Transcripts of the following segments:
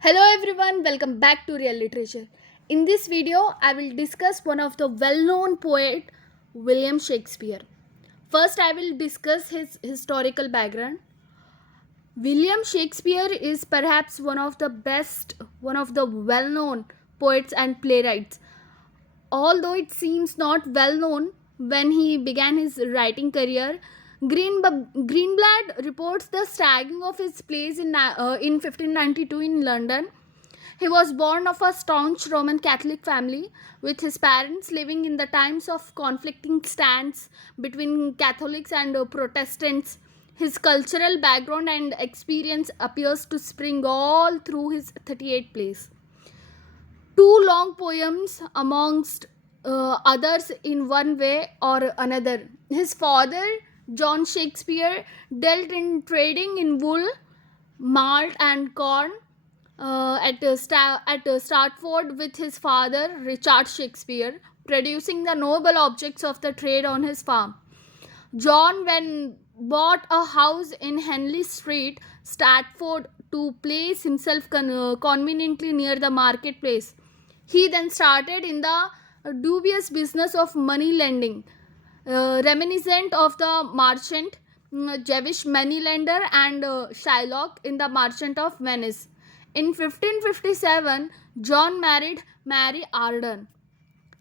Hello everyone, welcome back to Real Literature. In this video, I will discuss one of the well-known poet, William Shakespeare. First, I will discuss his historical background. William Shakespeare is perhaps one of the well-known poets and playwrights. Although it seems not well known when he began his writing career, Greenblatt reports the staging of his plays in 1592 in London. He was born of a staunch Roman Catholic family, with his parents living in the times of conflicting stands between Catholics and Protestants. His cultural background and experience appears to spring all through his 38 plays. Two long poems, amongst others, in one way or another. His father, John Shakespeare, dealt in trading in wool, malt, and corn at Stratford with his father, Richard Shakespeare, producing the noble objects of the trade on his farm. John when bought a house in Henley Street, Stratford, to place himself conveniently near the marketplace. He then started in the dubious business of money lending, reminiscent of the merchant, Jewish moneylender, and Shylock in the Merchant of Venice. In 1557, John married Mary Arden.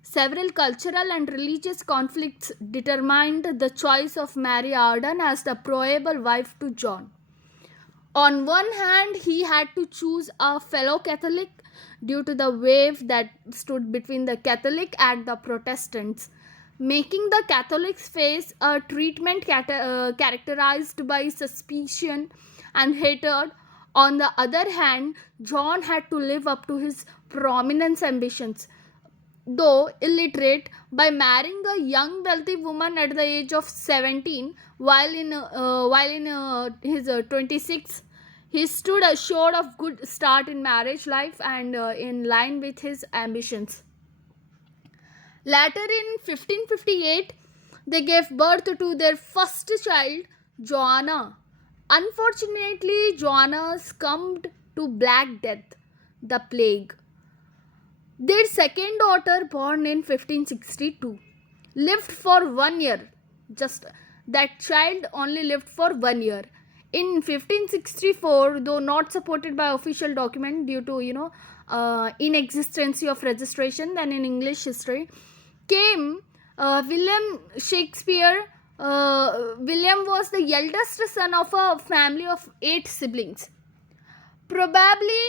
Several cultural and religious conflicts determined the choice of Mary Arden as the probable wife to John. On one hand, he had to choose a fellow Catholic due to the wave that stood between the Catholic and the Protestants, making the Catholics face a treatment characterized by suspicion and hatred. On the other hand, John had to live up to his prominence ambitions. Though illiterate, by marrying a young wealthy woman at the age of 17, while in his 26, he stood assured of good start in marriage life and in line with his ambitions. Later in 1558, they gave birth to their first child, Joanna. Unfortunately, Joanna succumbed to Black Death, the plague. Their second daughter, born in 1562, lived for 1 year. Just that child only lived for 1 year. In 1564, though not supported by official document due to inexistency of registration, then in English history came William Shakespeare. William was the eldest son of a family of 8 siblings. Probably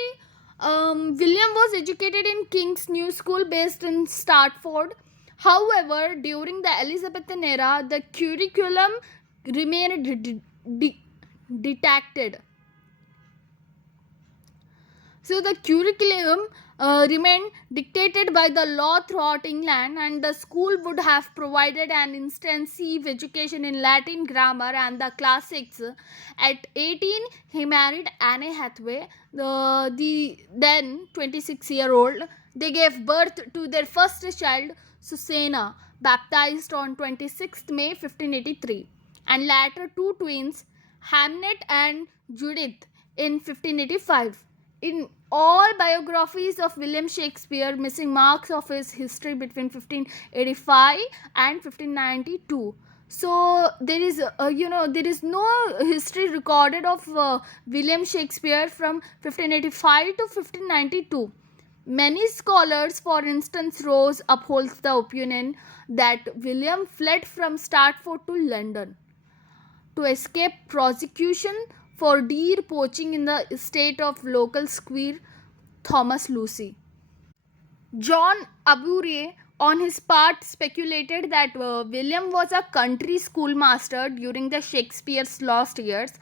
William was educated in King's New School based in Stratford. However, during the Elizabethan era, the curriculum remained detached. So the curriculum remained dictated by the law throughout England, and the school would have provided an intensive education in Latin grammar and the classics. At 18, he married Anne Hathaway, the then 26-year-old. They gave birth to their first child, Susanna, baptized on 26th May 1583, and later two twins, Hamlet and Judith, in 1585. In all biographies of William Shakespeare, missing marks of his history between 1585 and 1592. So there is no history recorded of William Shakespeare from 1585 to 1592. Many scholars, for instance, Rose upholds the opinion that William fled from Stratford to London to escape prosecution for deer poaching in the estate of local squire Thomas Lucy. John Abure, on his part, speculated that William was a country schoolmaster during the Shakespeare's lost years.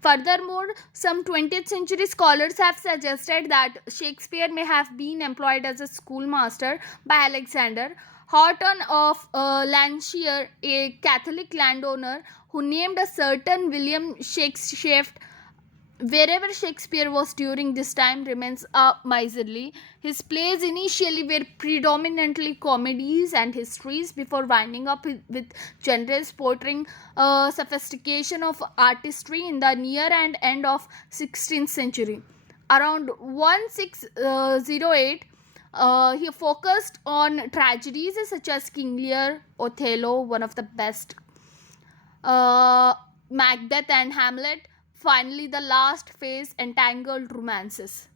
Furthermore, some 20th century scholars have suggested that Shakespeare may have been employed as a schoolmaster by Alexander Horton of Lancashire, a Catholic landowner who named a certain William Shakespeare. Wherever Shakespeare was during this time remains miserly. His plays initially were predominantly comedies and histories before winding up with genres portraying sophistication of artistry in the near and end of 16th century. Around 1608, he focused on tragedies such as King Lear, Othello, one of the best, uh, Macbeth, and Hamlet. Finally, the last phase, entangled romances.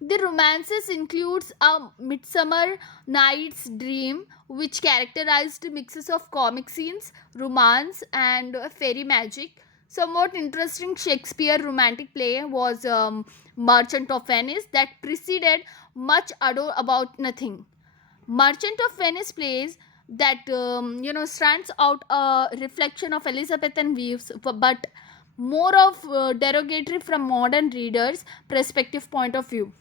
The romances includes A Midsummer Night's Dream, which characterized mixes of comic scenes, romance, and fairy magic. Somewhat interesting Shakespeare romantic play was Merchant of Venice, that preceded Much Ado About Nothing. Merchant of Venice plays that stands out a reflection of Elizabethan views, but more of derogatory from modern readers' perspective point of view.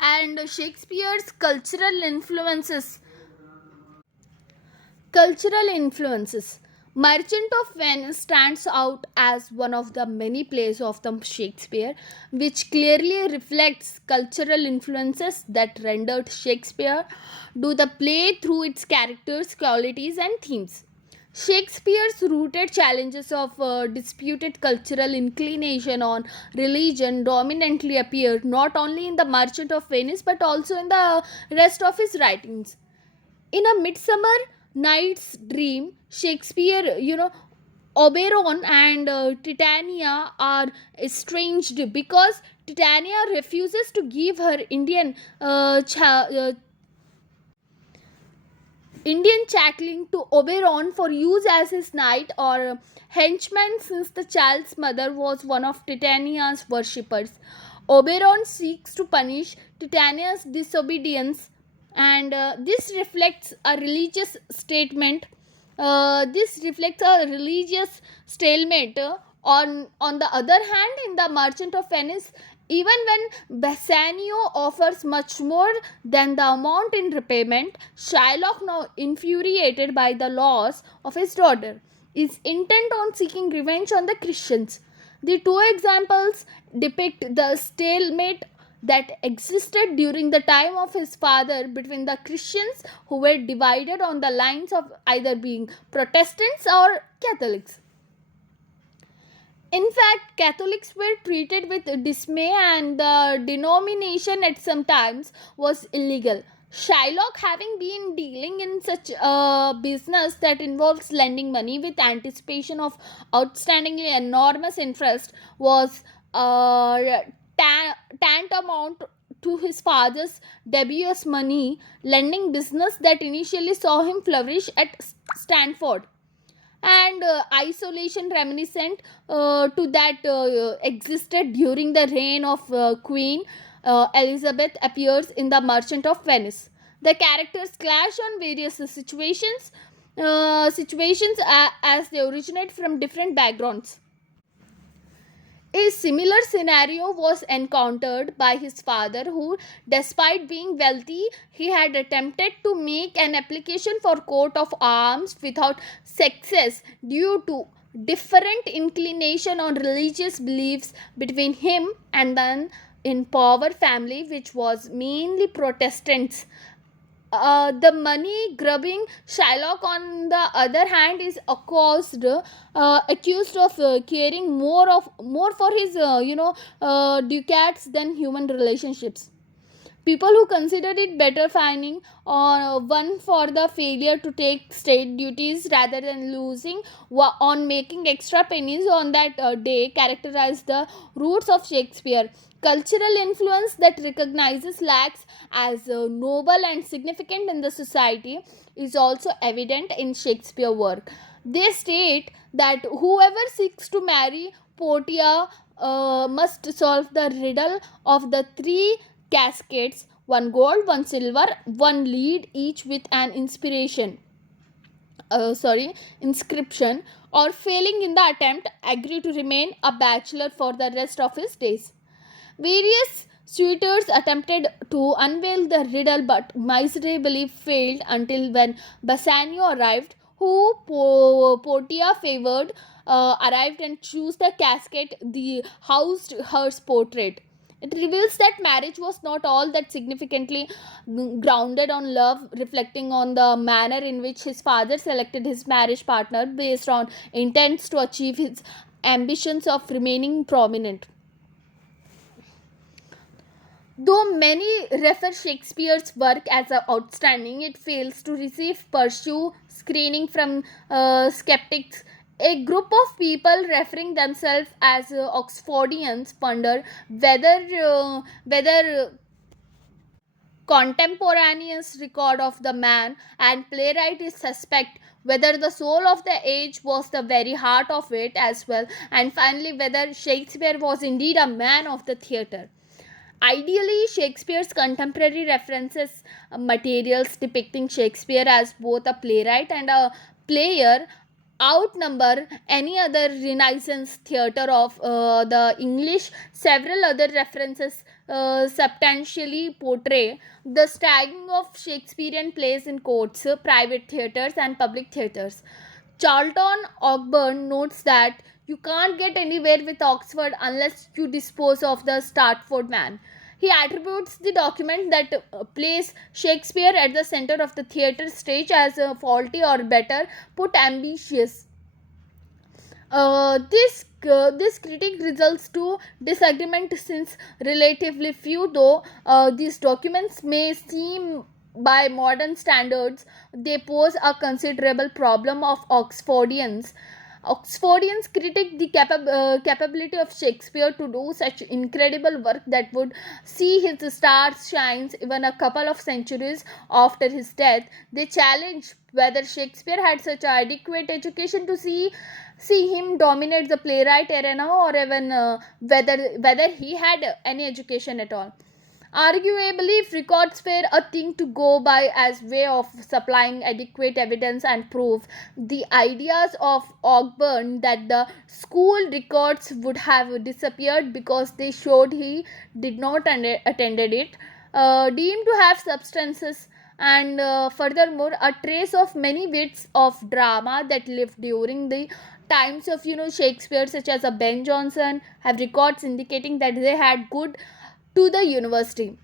And Shakespeare's cultural influences. Merchant of Venice stands out as one of the many plays of the Shakespeare, which clearly reflects cultural influences that rendered Shakespeare do the play through its characters, qualities, and themes. Shakespeare's rooted challenges of disputed cultural inclination on religion dominantly appear not only in The Merchant of Venice but also in the rest of his writings. In A Midsummer Night's Dream, Shakespeare, Oberon and Titania are estranged because Titania refuses to give her Indian chatteling to Oberon for use as his knight or henchman, since the child's mother was one of Titania's worshippers. Oberon seeks to punish Titania's disobedience, and this reflects a religious statement. This reflects a religious stalemate. On the other hand, in The Merchant of Venice, even when Bassanio offers much more than the amount in repayment, Shylock, now infuriated by the loss of his daughter, is intent on seeking revenge on the Christians. The two examples depict the stalemate that existed during the time of his father between the Christians, who were divided on the lines of either being Protestants or Catholics. In fact, Catholics were treated with dismay, and the denomination at some times was illegal. Shylock, having been dealing in such a business that involves lending money with anticipation of outstandingly enormous interest, was tantamount to his father's dubious money lending business that initially saw him flourish at Stanford. And isolation reminiscent to that existed during the reign of Queen Elizabeth appears in The Merchant of Venice. The characters clash on various situations as they originate from different backgrounds. A similar scenario was encountered by his father, who, despite being wealthy, he had attempted to make an application for coat of arms without success due to different inclination on religious beliefs between him and an in power family, which was mainly Protestants. The money grubbing Shylock, on the other hand, is accused of caring more for his ducats than human relationships. People who considered it better finding one for the failure to take state duties rather than losing on making extra pennies on that day characterize the roots of Shakespeare. Cultural influence that recognizes lacks as noble and significant in the society is also evident in Shakespeare work. They state that whoever seeks to marry Portia must solve the riddle of the three cascades, one gold, one silver, one lead, each with an inscription, or failing in the attempt, agree to remain a bachelor for the rest of his days. Various suitors attempted to unveil the riddle but miserably failed until when Bassanio arrived, who Portia favored, arrived and chose the casket the housed her portrait. It reveals that marriage was not all that significantly grounded on love, reflecting on the manner in which his father selected his marriage partner based on intents to achieve his ambitions of remaining prominent. Though many refer Shakespeare's work as outstanding, it fails to receive pursue screening from skeptics. A group of people referring themselves as Oxfordians ponder whether contemporaneous record of the man and playwright is suspect, whether the soul of the age was the very heart of it as well, and finally whether Shakespeare was indeed a man of the theatre. Ideally, Shakespeare's contemporary references materials depicting Shakespeare as both a playwright and a player outnumber any other Renaissance theatre of the English. Several other references substantially portray the staging of Shakespearean plays in courts, private theatres, and public theatres. Charlton Ogburn notes that you can't get anywhere with Oxford unless you dispose of the Stratford man. He attributes the document that place Shakespeare at the center of the theatre stage as faulty or better put ambitious. This critique results to disagreement since relatively few, though these documents may seem by modern standards, they pose a considerable problem of Oxfordians. Oxfordians critique the capability of Shakespeare to do such incredible work that would see his stars shines even a couple of centuries after his death. They challenge whether Shakespeare had such adequate education to see him dominate the playwright arena, or even whether he had any education at all. Arguably, if records were a thing to go by as way of supplying adequate evidence and proof, the ideas of Ogburn that the school records would have disappeared because they showed he did not attended it, deemed to have substances, and furthermore a trace of many bits of drama that lived during the times of Shakespeare, such as Ben Jonson, have records indicating that they had good to the university.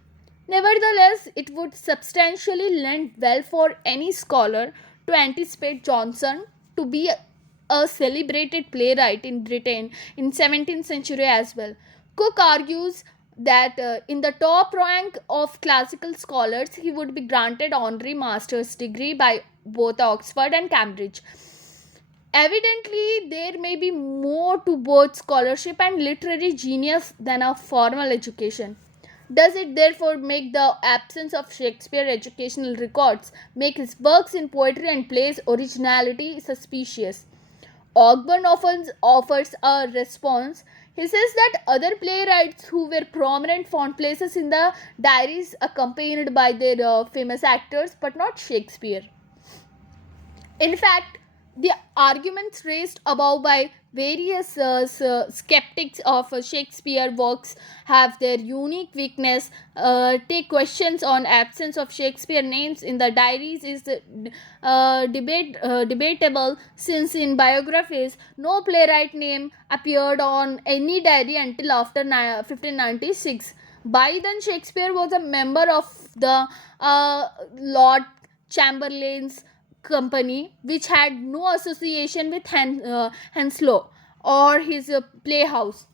Nevertheless, it would substantially lend well for any scholar to anticipate Johnson to be a celebrated playwright in Britain in 17th century as well. Cook argues that in the top rank of classical scholars he would be granted honorary master's degree by both Oxford and Cambridge. Evidently, there may be more to both scholarship and literary genius than a formal education. Does it therefore make the absence of Shakespeare educational records make his works in poetry and plays originality suspicious? Ogburn often offers a response. He says that other playwrights who were prominent found places in the diaries accompanied by their famous actors, but not Shakespeare. In fact, the arguments raised above by various skeptics of Shakespeare works have their unique weakness. Take questions on absence of Shakespeare names in the diaries is debatable, since in biographies no playwright name appeared on any diary until after 1596. By then, Shakespeare was a member of the Lord Chamberlain's company, which had no association with Henslow or his playhouse.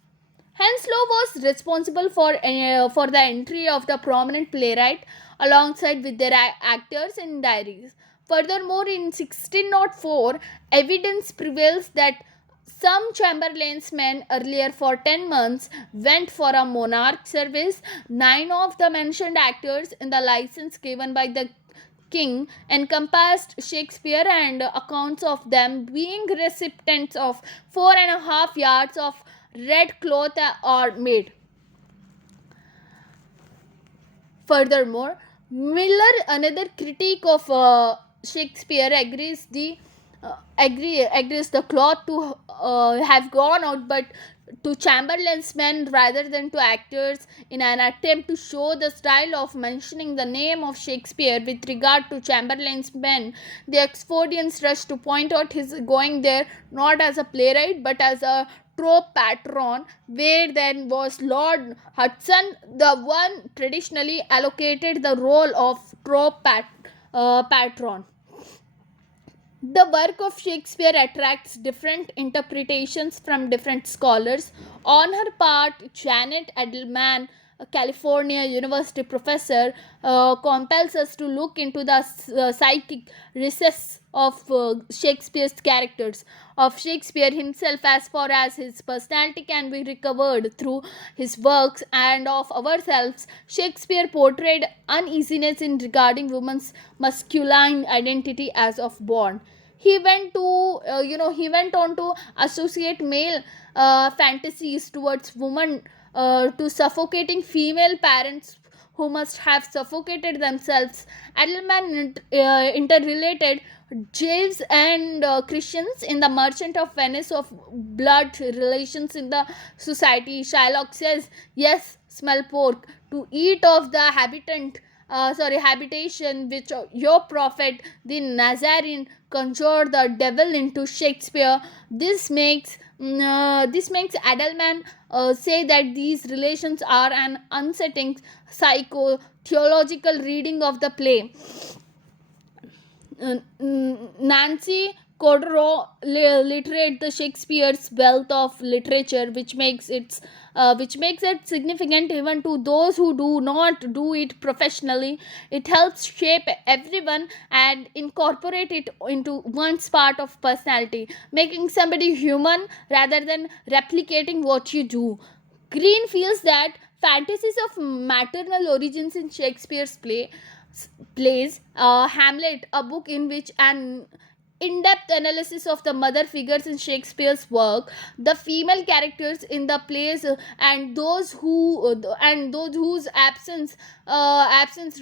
Henslow was responsible for the entry of the prominent playwright alongside with their actors in diaries. Furthermore, in 1604, evidence prevails that some Chamberlain's men earlier for 10 months went for a monarch service. 9 of the mentioned actors in the license given by the king encompassed Shakespeare, and accounts of them being recipients of 4.5 yards of red cloth are made. Furthermore, Miller, another critic of Shakespeare, agrees the cloth to have gone out, but to Chamberlain's men rather than to actors, in an attempt to show the style of mentioning the name of Shakespeare with regard to Chamberlain's men. The Oxfordians rushed to point out his going there not as a playwright but as a trope patron, where then was Lord Hudson, the one traditionally allocated the role of trope patron. The work of Shakespeare attracts different interpretations from different scholars. On her part, Janet Edelman a California University professor, compels us to look into the psychic recess of Shakespeare's characters, of Shakespeare himself, as far as his personality can be recovered through his works, and of ourselves. Shakespeare portrayed uneasiness in regarding women's masculine identity as of born. He went on to associate male fantasies towards women to suffocating female parents who must have suffocated themselves. Adelman interrelated Jews and Christians in the Merchant of Venice of blood relations in the society. Shylock says, "Yes, smell pork, to eat of the habitation which your prophet the Nazarene conjured the devil into Shakespeare." This makes Adelman say that these relations are an unsettling psycho theological reading of the play. Nancy Cordero literate the Shakespeare's wealth of literature, which makes it significant even to those who do not do it professionally. It helps shape everyone and incorporate it into one's part of personality, making somebody human rather than replicating what you do. Green feels that fantasies of maternal origins in Shakespeare's plays Hamlet, a book in which an in-depth analysis of the mother figures in Shakespeare's work, the female characters in the plays, and those whose absence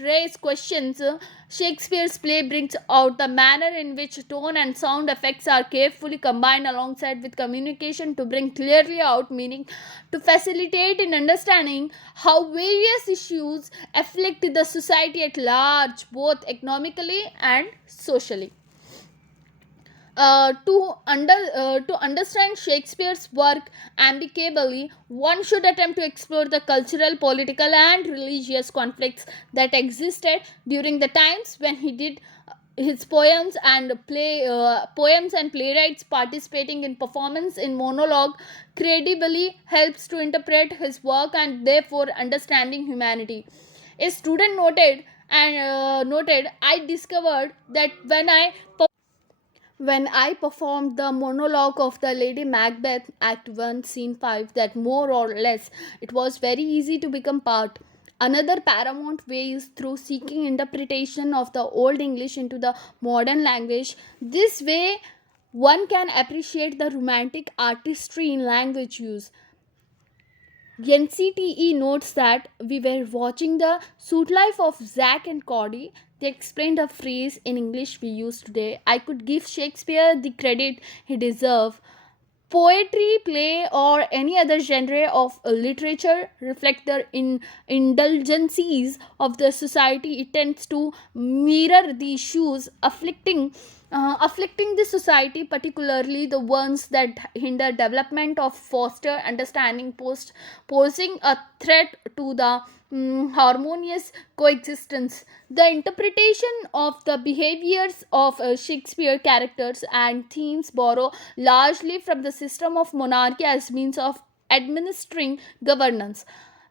raise questions. Shakespeare's play brings out the manner in which tone and sound effects are carefully combined alongside with communication to bring clearly out meaning, to facilitate in understanding how various issues afflict the society at large, both economically and socially. To understand Shakespeare's work amicably, one should attempt to explore the cultural, political, and religious conflicts that existed during the times when he did his poems and playwrights participating in performance in monologue credibly helps to interpret his work and therefore understanding humanity. A student noted, I discovered that when I performed the monologue of the Lady Macbeth, Act 1, Scene 5, that more or less it was very easy to become part. Another paramount way is through seeking interpretation of the Old English into the modern language. This way, one can appreciate the romantic artistry in language use. NCTE notes that we were watching the suit life of Zack and Cody. They explained a phrase in English we use today. I could give Shakespeare the credit he deserves. Poetry, play, or any other genre of literature reflect the indulgencies of the society. It tends to mirror the issues afflicting the society, particularly the ones that hinder development of foster understanding, posing a threat to the harmonious coexistence. The interpretation of the behaviors of Shakespeare characters and themes borrow largely from the system of monarchy as means of administering governance.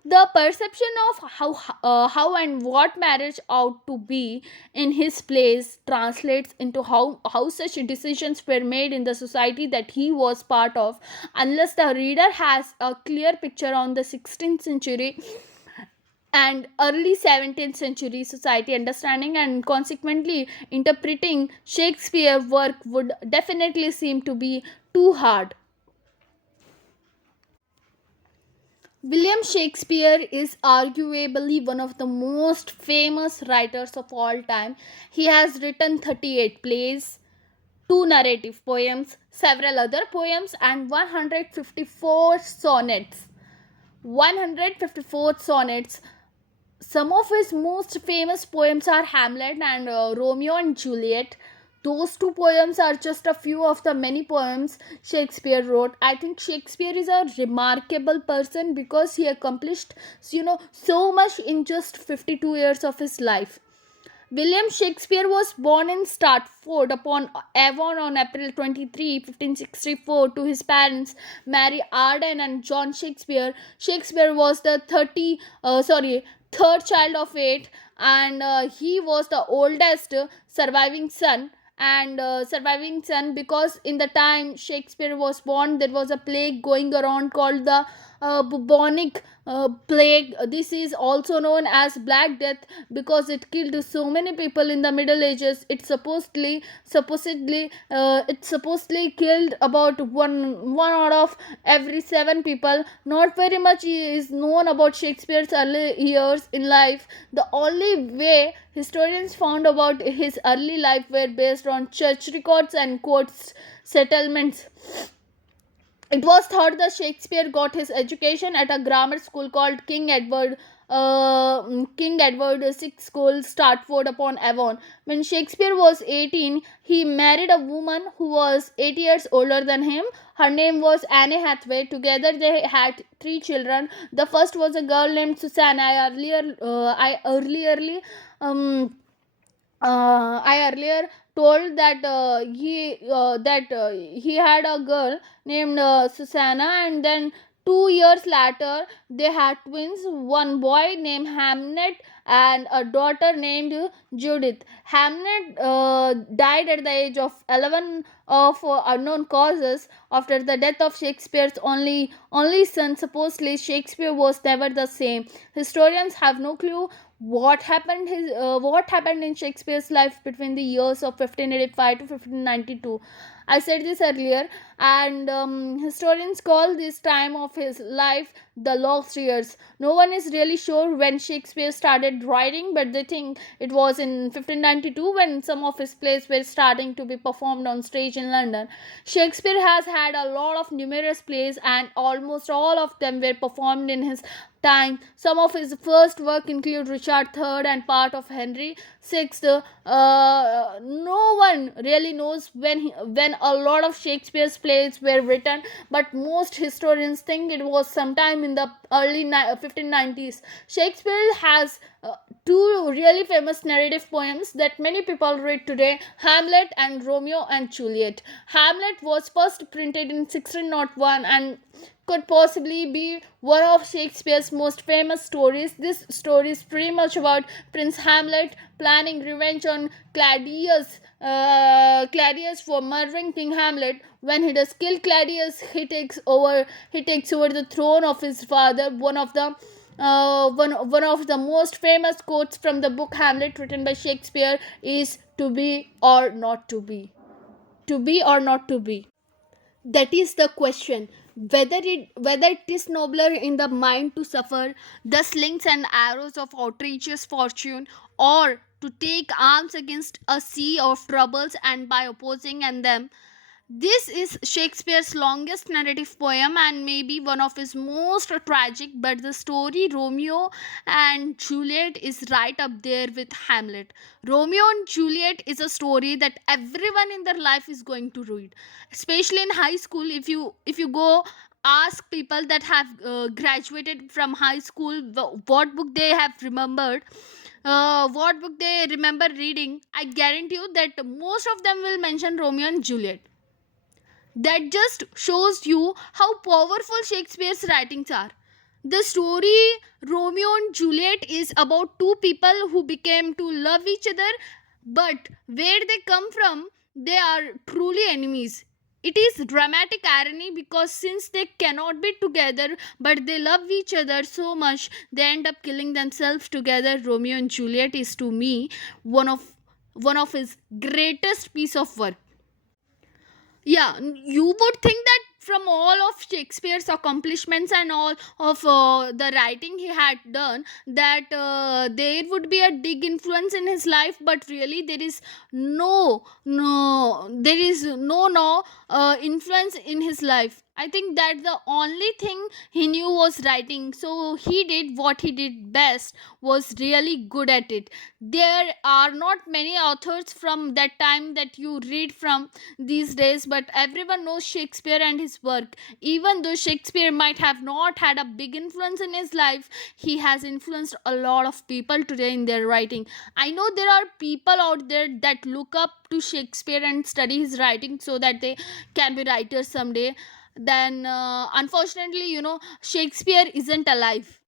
The perception of how and what marriage ought to be in his place translates into how such decisions were made in the society that he was part of. Unless the reader has a clear picture on the 16th century and early 17th century society understanding and consequently interpreting Shakespeare work would definitely seem to be too hard. William Shakespeare is arguably one of the most famous writers of all time. He has written 38 plays, two narrative poems, several other poems, and 154 sonnets. 154 sonnets. Some of his most famous poems are Hamlet and Romeo and Juliet. Those two poems are just a few of the many poems Shakespeare wrote. I think Shakespeare is a remarkable person because he accomplished so much in just 52 years of his life. William Shakespeare was born in Stratford upon Avon on April 23, 1564, to his parents Mary Arden and John Shakespeare. Shakespeare was the third child of eight, and he was the oldest surviving son. And surviving son, because in the time Shakespeare was born, there was a plague going around called the bubonic plague. This is also known as Black Death because it killed so many people in the Middle Ages. It supposedly killed about one out of every seven people. Not very much is known about Shakespeare's early years in life. The only way historians found about his early life were based on church records and court settlements. It was thought that Shakespeare got his education at a grammar school called King Edward VI School, Stratford upon Avon. When Shakespeare was 18, he married a woman who was 8 years older than him. Her name was Anne Hathaway. Together they had three children. The first was a girl named Susanna. I earlier told that he had a girl named Susanna, and then 2 years later they had twins, one boy named Hamlet and a daughter named Judith. Hamlet died at the age of 11 of unknown causes after the death of Shakespeare's only son. Supposedly Shakespeare was never the same. Historians have no clue what happened in Shakespeare's life between the years of 1585 to 1592. I said this earlier, and historians call this time of his life the lost years. No one is really sure when Shakespeare started writing, but they think it was in 1592 when some of his plays were starting to be performed on stage in London. Shakespeare has had a lot of numerous plays, and almost all of them were performed in his time. Some of his first work include Richard III and part of Henry VI. No one really knows when a lot of Shakespeare's plays were written, but most historians think it was sometime in the early 1590s. Shakespeare has two really famous narrative poems that many people read today: Hamlet and Romeo and Juliet. Hamlet was first printed in 1601 and could possibly be one of Shakespeare's most famous stories. This story is pretty much about Prince Hamlet planning revenge on Claudius for murdering King Hamlet. When he does kill Claudius, he takes over the throne of his father. One of the most famous quotes from the book Hamlet, written by Shakespeare, is "To be or not to be." To be or not to be. That is the question. Whether it is nobler in the mind to suffer the slings and arrows of outrageous fortune, or to take arms against a sea of troubles and by opposing and them. This is Shakespeare's longest narrative poem and maybe one of his most tragic, but the story Romeo and Juliet is right up there with Hamlet. Romeo and Juliet is a story that everyone in their life is going to read, especially in high school. If you go ask people that have graduated from high school what book they have remembered, what book they remember reading, I guarantee you that most of them will mention Romeo and Juliet. That just shows you how powerful Shakespeare's writings are. The story Romeo and Juliet is about two people who became to love each other, but where they come from, they are truly enemies. It is dramatic irony because since they cannot be together but they love each other so much, they end up killing themselves together. Romeo and Juliet is to me one of his greatest piece of work. Yeah, you would think that from all of Shakespeare's accomplishments and all of the writing he had done, that there would be a big influence in his life, but really there is no influence in his life. I think that the only thing he knew was writing, so he did what he did best, was really good at it. There are not many authors from that time that you read from these days, but everyone knows Shakespeare and his work. Even though Shakespeare might have not had a big influence in his life, he has influenced a lot of people today in their writing. I know there are people out there that look up to Shakespeare and study his writing so that they can be writers someday. Then unfortunately, Shakespeare isn't alive.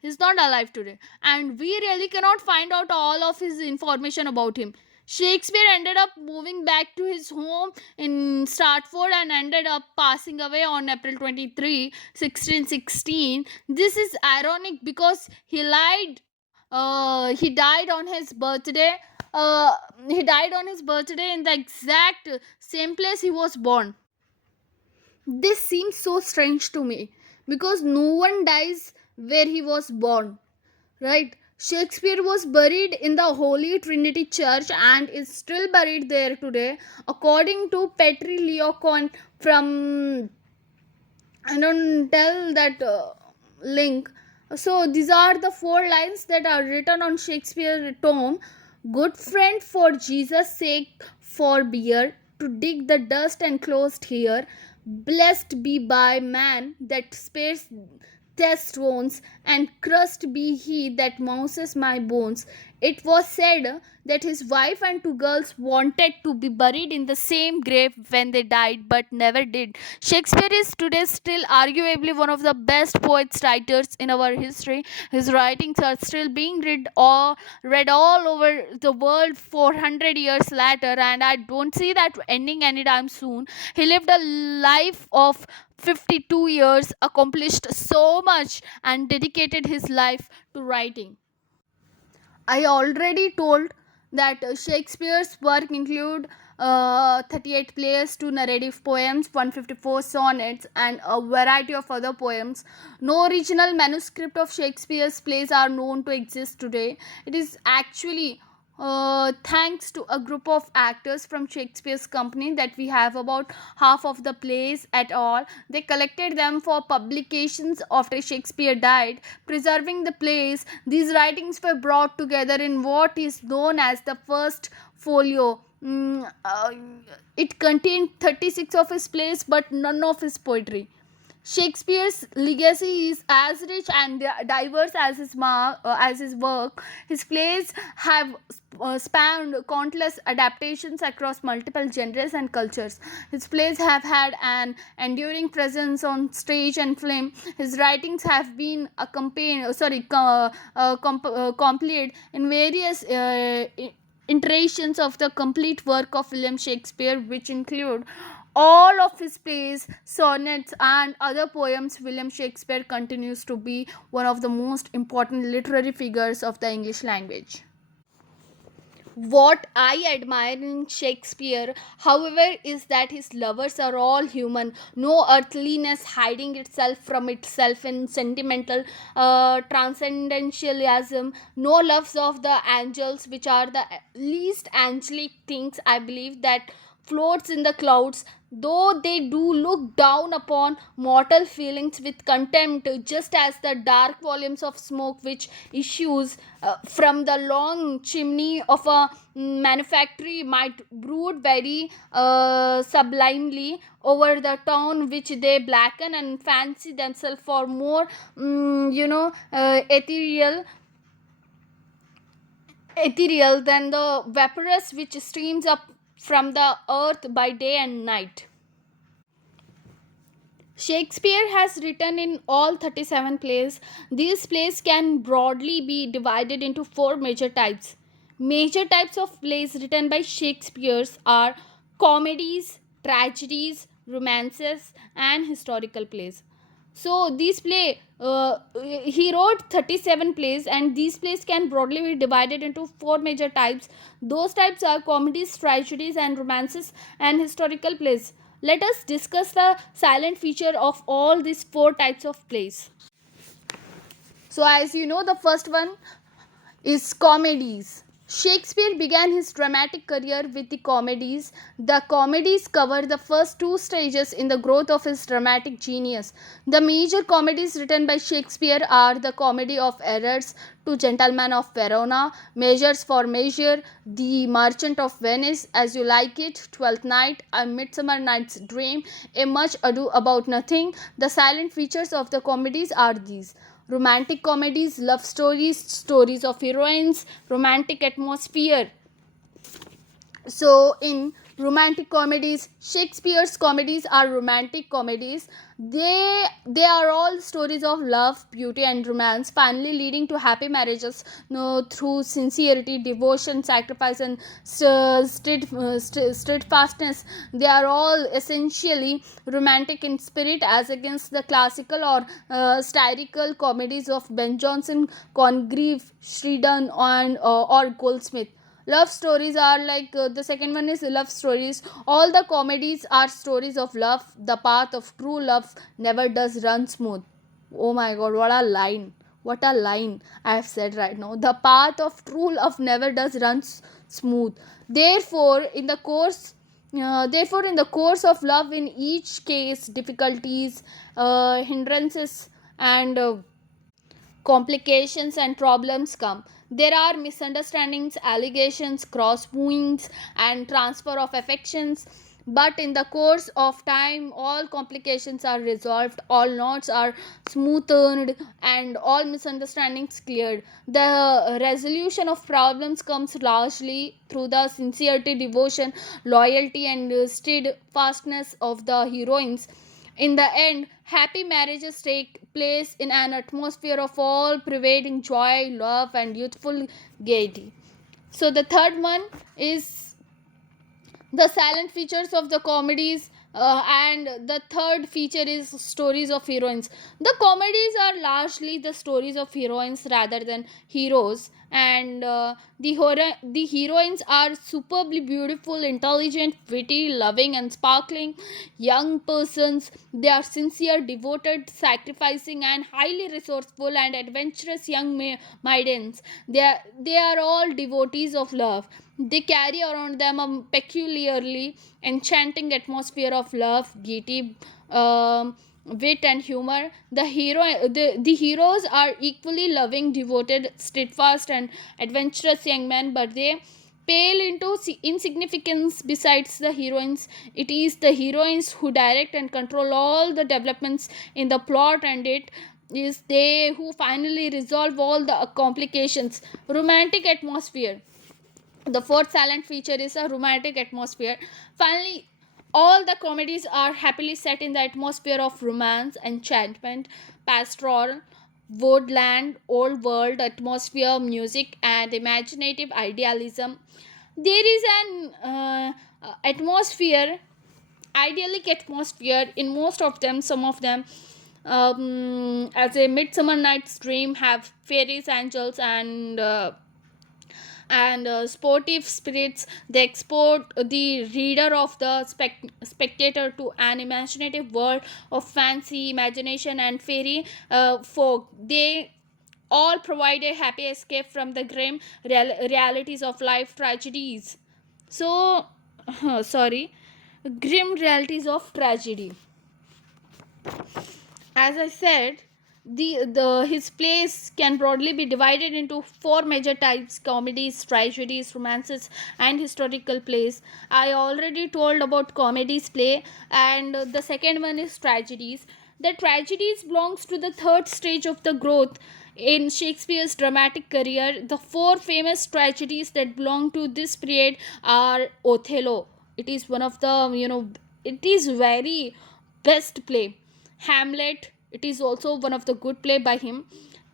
He's not alive today, and we really cannot find out all of his information about him. Shakespeare ended up moving back to his home in Stratford and ended up passing away on April 23, 1616. This is ironic because he died on his birthday. Uh, he died on his birthday in the exact same place he was born. This seems so strange to me because no one dies where he was born, right? Shakespeare was buried in the Holy Trinity Church and is still buried there today, according to Petri Leocon from, I don't tell that link. So these are the four lines that are written on Shakespeare tomb. Good friend, for Jesus' sake, forbear to dig the dust enclosed here. Blessed be by man that spares test wounds, and crushed be he that mouses my bones. It was said that his wife and two girls wanted to be buried in the same grave when they died, but never did. Shakespeare is today still arguably one of the best poets writers in our history. His writings are still being read all over the world 400 years later, and I don't see that ending anytime soon. He lived a life of 52 years, accomplished so much, and dedicated his life to writing. I already told that Shakespeare's work include 38 plays, 2 narrative poems, 154 sonnets, and a variety of other poems. No original manuscript of Shakespeare's plays are known to exist today. It is actually thanks to a group of actors from Shakespeare's company that we have about half of the plays at all. They collected them for publications after Shakespeare died, preserving the plays. These writings were brought together in what is known as the first folio. It contained 36 of his plays but none of his poetry. Shakespeare's legacy is as rich and diverse as his work. His plays have spanned countless adaptations across multiple genres and cultures. His plays have had an enduring presence on stage and film. His writings have been compiled in various iterations of the complete work of William Shakespeare, which include all of his plays, sonnets, and other poems. William Shakespeare continues to be one of the most important literary figures of the English language. What I admire in Shakespeare, however, is that his lovers are all human, no earthliness hiding itself from itself in sentimental transcendentalism, no loves of the angels, which are the least angelic things I believe that floats in the clouds, though they do look down upon mortal feelings with contempt, just as the dark volumes of smoke which issues from the long chimney of a manufactory might brood very sublimely over the town which they blacken and fancy themselves for more ethereal than the vaporous which streams up from the earth by day and night. Shakespeare has written in all 37 plays. These plays can broadly be divided into four major types. Major types of plays written by Shakespeare are comedies, tragedies, romances, and historical plays. So these he wrote 37 plays, and these plays can broadly be divided into four major types. Those types are comedies, tragedies, and romances, and historical plays. Let us discuss the silent feature of all these four types of plays. So, as you know, the first one is comedies. Shakespeare began his dramatic career with the comedies. The comedies cover the first two stages in the growth of his dramatic genius. The major comedies written by Shakespeare are the Comedy of Errors, Two Gentlemen of Verona, Measures for Measure, The Merchant of Venice, As You Like It, Twelfth Night, A Midsummer Night's Dream, A Much Ado About Nothing. The silent features of the comedies are these: romantic comedies, love stories, stories of heroines, romantic atmosphere. So in romantic comedies, Shakespeare's comedies are romantic comedies. They are all stories of love, beauty and romance, finally leading to happy marriages, through sincerity, devotion, sacrifice and steadfastness. They are all essentially romantic in spirit, as against the classical or satirical comedies of Ben Jonson, Congreve, Sheridan and or Goldsmith. Love stories are like, the second one is love stories. All the comedies are stories of love. The path of true love never does run smooth. Oh my god, what a line! What a line I have said right now. The path of true love never does run smooth. Therefore, in the course of love, in each case, difficulties, hindrances, and complications and problems come. There are misunderstandings, allegations, cross wooings, and transfer of affections. But in the course of time, all complications are resolved, all knots are smoothed, and all misunderstandings cleared. The resolution of problems comes largely through the sincerity, devotion, loyalty, and steadfastness of the heroines. In the end, happy marriages take place in an atmosphere of all pervading joy, love, and youthful gaiety. So, the third one is the silent features of the comedies, and the third feature is stories of heroines. The comedies are largely the stories of heroines rather than heroes, and the heroines are superbly beautiful, intelligent, witty, loving, and sparkling young persons. They are sincere, devoted, sacrificing, and highly resourceful and adventurous young maidens. They are all devotees of love. They carry around them a peculiarly enchanting atmosphere of love, gaiety, wit, and humor. The heroes are equally loving, devoted, steadfast, and adventurous young men, but they pale into insignificance besides the heroines. It is the heroines who direct and control all the developments in the plot, and it is they who finally resolve all the complications. Romantic atmosphere. The fourth silent feature is a romantic atmosphere. Finally, all the comedies are happily set in the atmosphere of romance, enchantment, pastoral, woodland, old world atmosphere, music, and imaginative idealism. There is an atmosphere, idyllic atmosphere in most of them. Some of them, as a Midsummer Night's Dream, have fairies, angels, and sportive spirits. They export the reader of the spectator to an imaginative world of fancy, imagination, and fairy folk. They all provide a happy escape from the grim realities of life tragedies. So, sorry, grim realities of tragedy. As I said, the his plays can broadly be divided into four major types: comedies, tragedies, romances, and historical plays. I already told about comedies play, and the second one is tragedies. The tragedies belongs to the third stage of the growth in Shakespeare's dramatic career. The four famous tragedies that belong to this period are Othello. It is one of the, it is very best play. Hamlet, it is also one of the good play by him.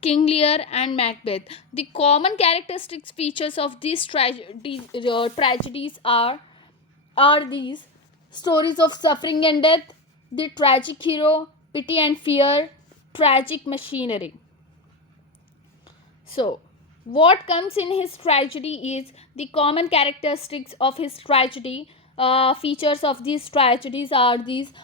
King Lear and Macbeth. The common characteristics features of these tragedies are these: stories of suffering and death, the tragic hero, pity and fear, tragic machinery. So, what comes in his tragedy is the common characteristics of his tragedy. Features of these tragedies are these: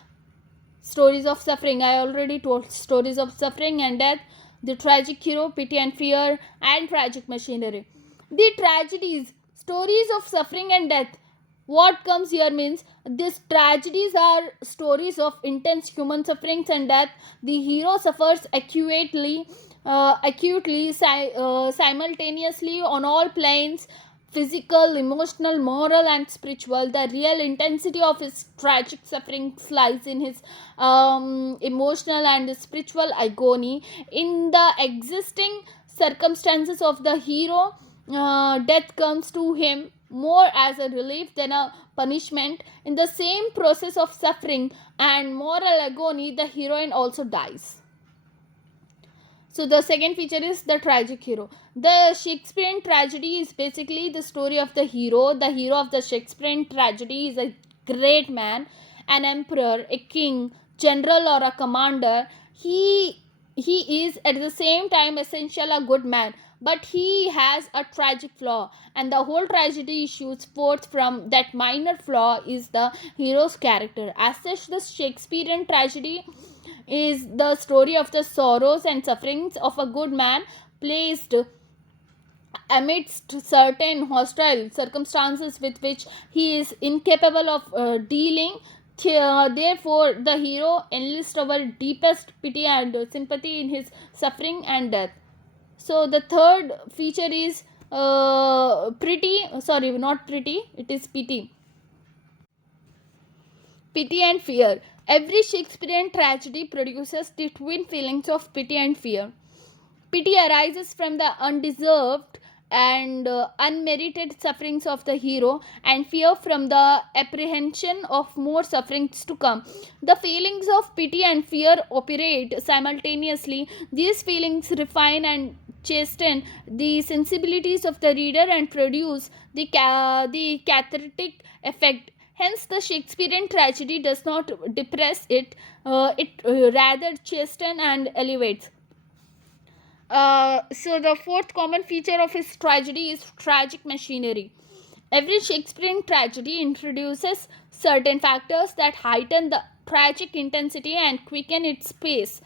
stories of suffering, I already told, stories of suffering and death, the tragic hero, pity and fear, and tragic machinery. The tragedies, stories of suffering and death. What comes here means these tragedies are stories of intense human sufferings and death. The hero suffers simultaneously on all planes, physical, emotional, moral, and spiritual. The real intensity of his tragic suffering lies in his emotional and spiritual agony. In the existing circumstances of the hero, death comes to him more as a relief than a punishment. In the same process of suffering and moral agony, the heroine also dies. So the second feature is the tragic hero. The Shakespearean tragedy is basically the story of the hero. The hero of the Shakespearean tragedy is a great man, an emperor, a king, general, or a commander. He is at the same time essential a good man, but he has a tragic flaw, and the whole tragedy issues forth from that minor flaw is the hero's character. As such, the Shakespearean tragedy is the story of the sorrows and sufferings of a good man placed amidst certain hostile circumstances with which he is incapable of dealing. Therefore, the hero enlists our deepest pity and sympathy in his suffering and death. So, the third feature is it is pity. Pity and fear. Every Shakespearean tragedy produces the twin feelings of pity and fear. Pity arises from the undeserved and unmerited sufferings of the hero, and fear from the apprehension of more sufferings to come. The feelings of pity and fear operate simultaneously. These feelings refine and chasten the sensibilities of the reader and produce the cathartic effect. Hence, the Shakespearean tragedy does not depress it, it rather chasten and elevates. So the fourth common feature of his tragedy is tragic machinery. Every Shakespearean tragedy introduces certain factors that heighten the tragic intensity and quicken its pace.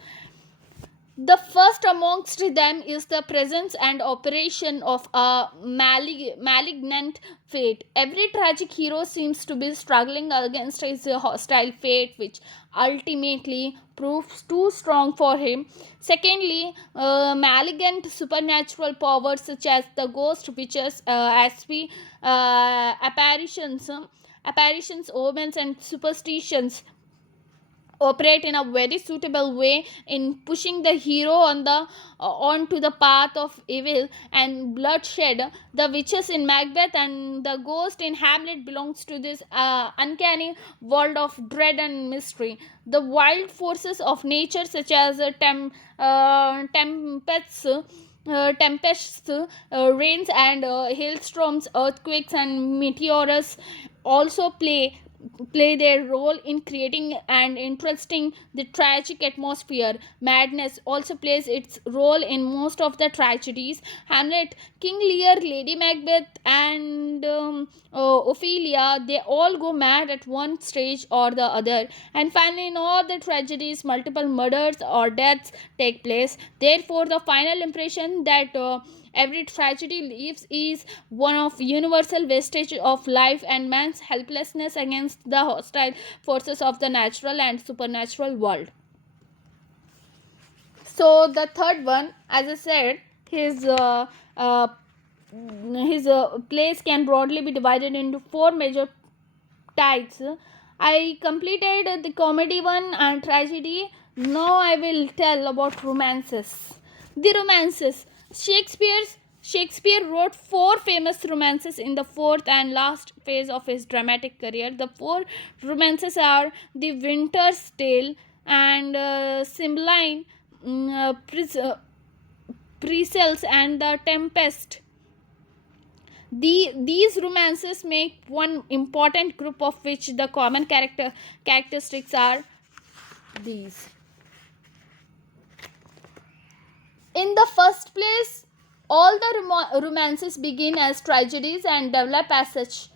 The first amongst them is the presence and operation of a malignant fate. Every tragic hero seems to be struggling against his hostile fate, which ultimately proves too strong for him. Secondly, malignant supernatural powers such as the ghost, witches, apparitions, omens, and superstitions operate in a very suitable way in pushing the hero onto the path of evil and bloodshed. The witches in Macbeth and the ghost in Hamlet belongs to this uncanny world of dread and mystery. The wild forces of nature such as tempests, rains and hailstorms, earthquakes and meteors also play their role in creating and interesting the tragic atmosphere. Madness also plays its role in most of the tragedies. Hamlet, King Lear, Lady Macbeth, and Ophelia, they all go mad at one stage or the other. And finally, in all the tragedies, multiple murders or deaths take place. Therefore, the final impression that every tragedy leaves is one of universal vestige of life and man's helplessness against the hostile forces of the natural and supernatural world. So the third one, as I said, his plays can broadly be divided into four major types. I completed the comedy one and tragedy. Now I will tell about romances. The romances. Shakespeare wrote four famous romances in the fourth and last phase of his dramatic career. The four romances are The Winter's Tale and Cymbeline, Precells, and The Tempest. These romances make one important group of which the common characteristics are these. In the first place, all the romances begin as tragedies and develop as such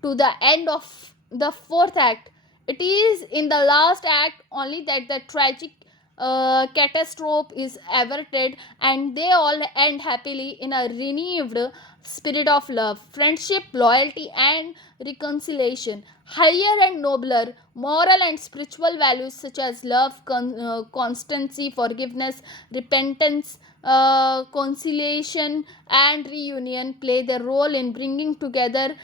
to the end of the fourth act. It is in the last act only that the tragic catastrophe is averted, and they all end happily in a renewed spirit of love, friendship, loyalty, and reconciliation. Higher and nobler moral and spiritual values such as love, constancy, forgiveness, repentance, conciliation, and reunion play their role in bringing together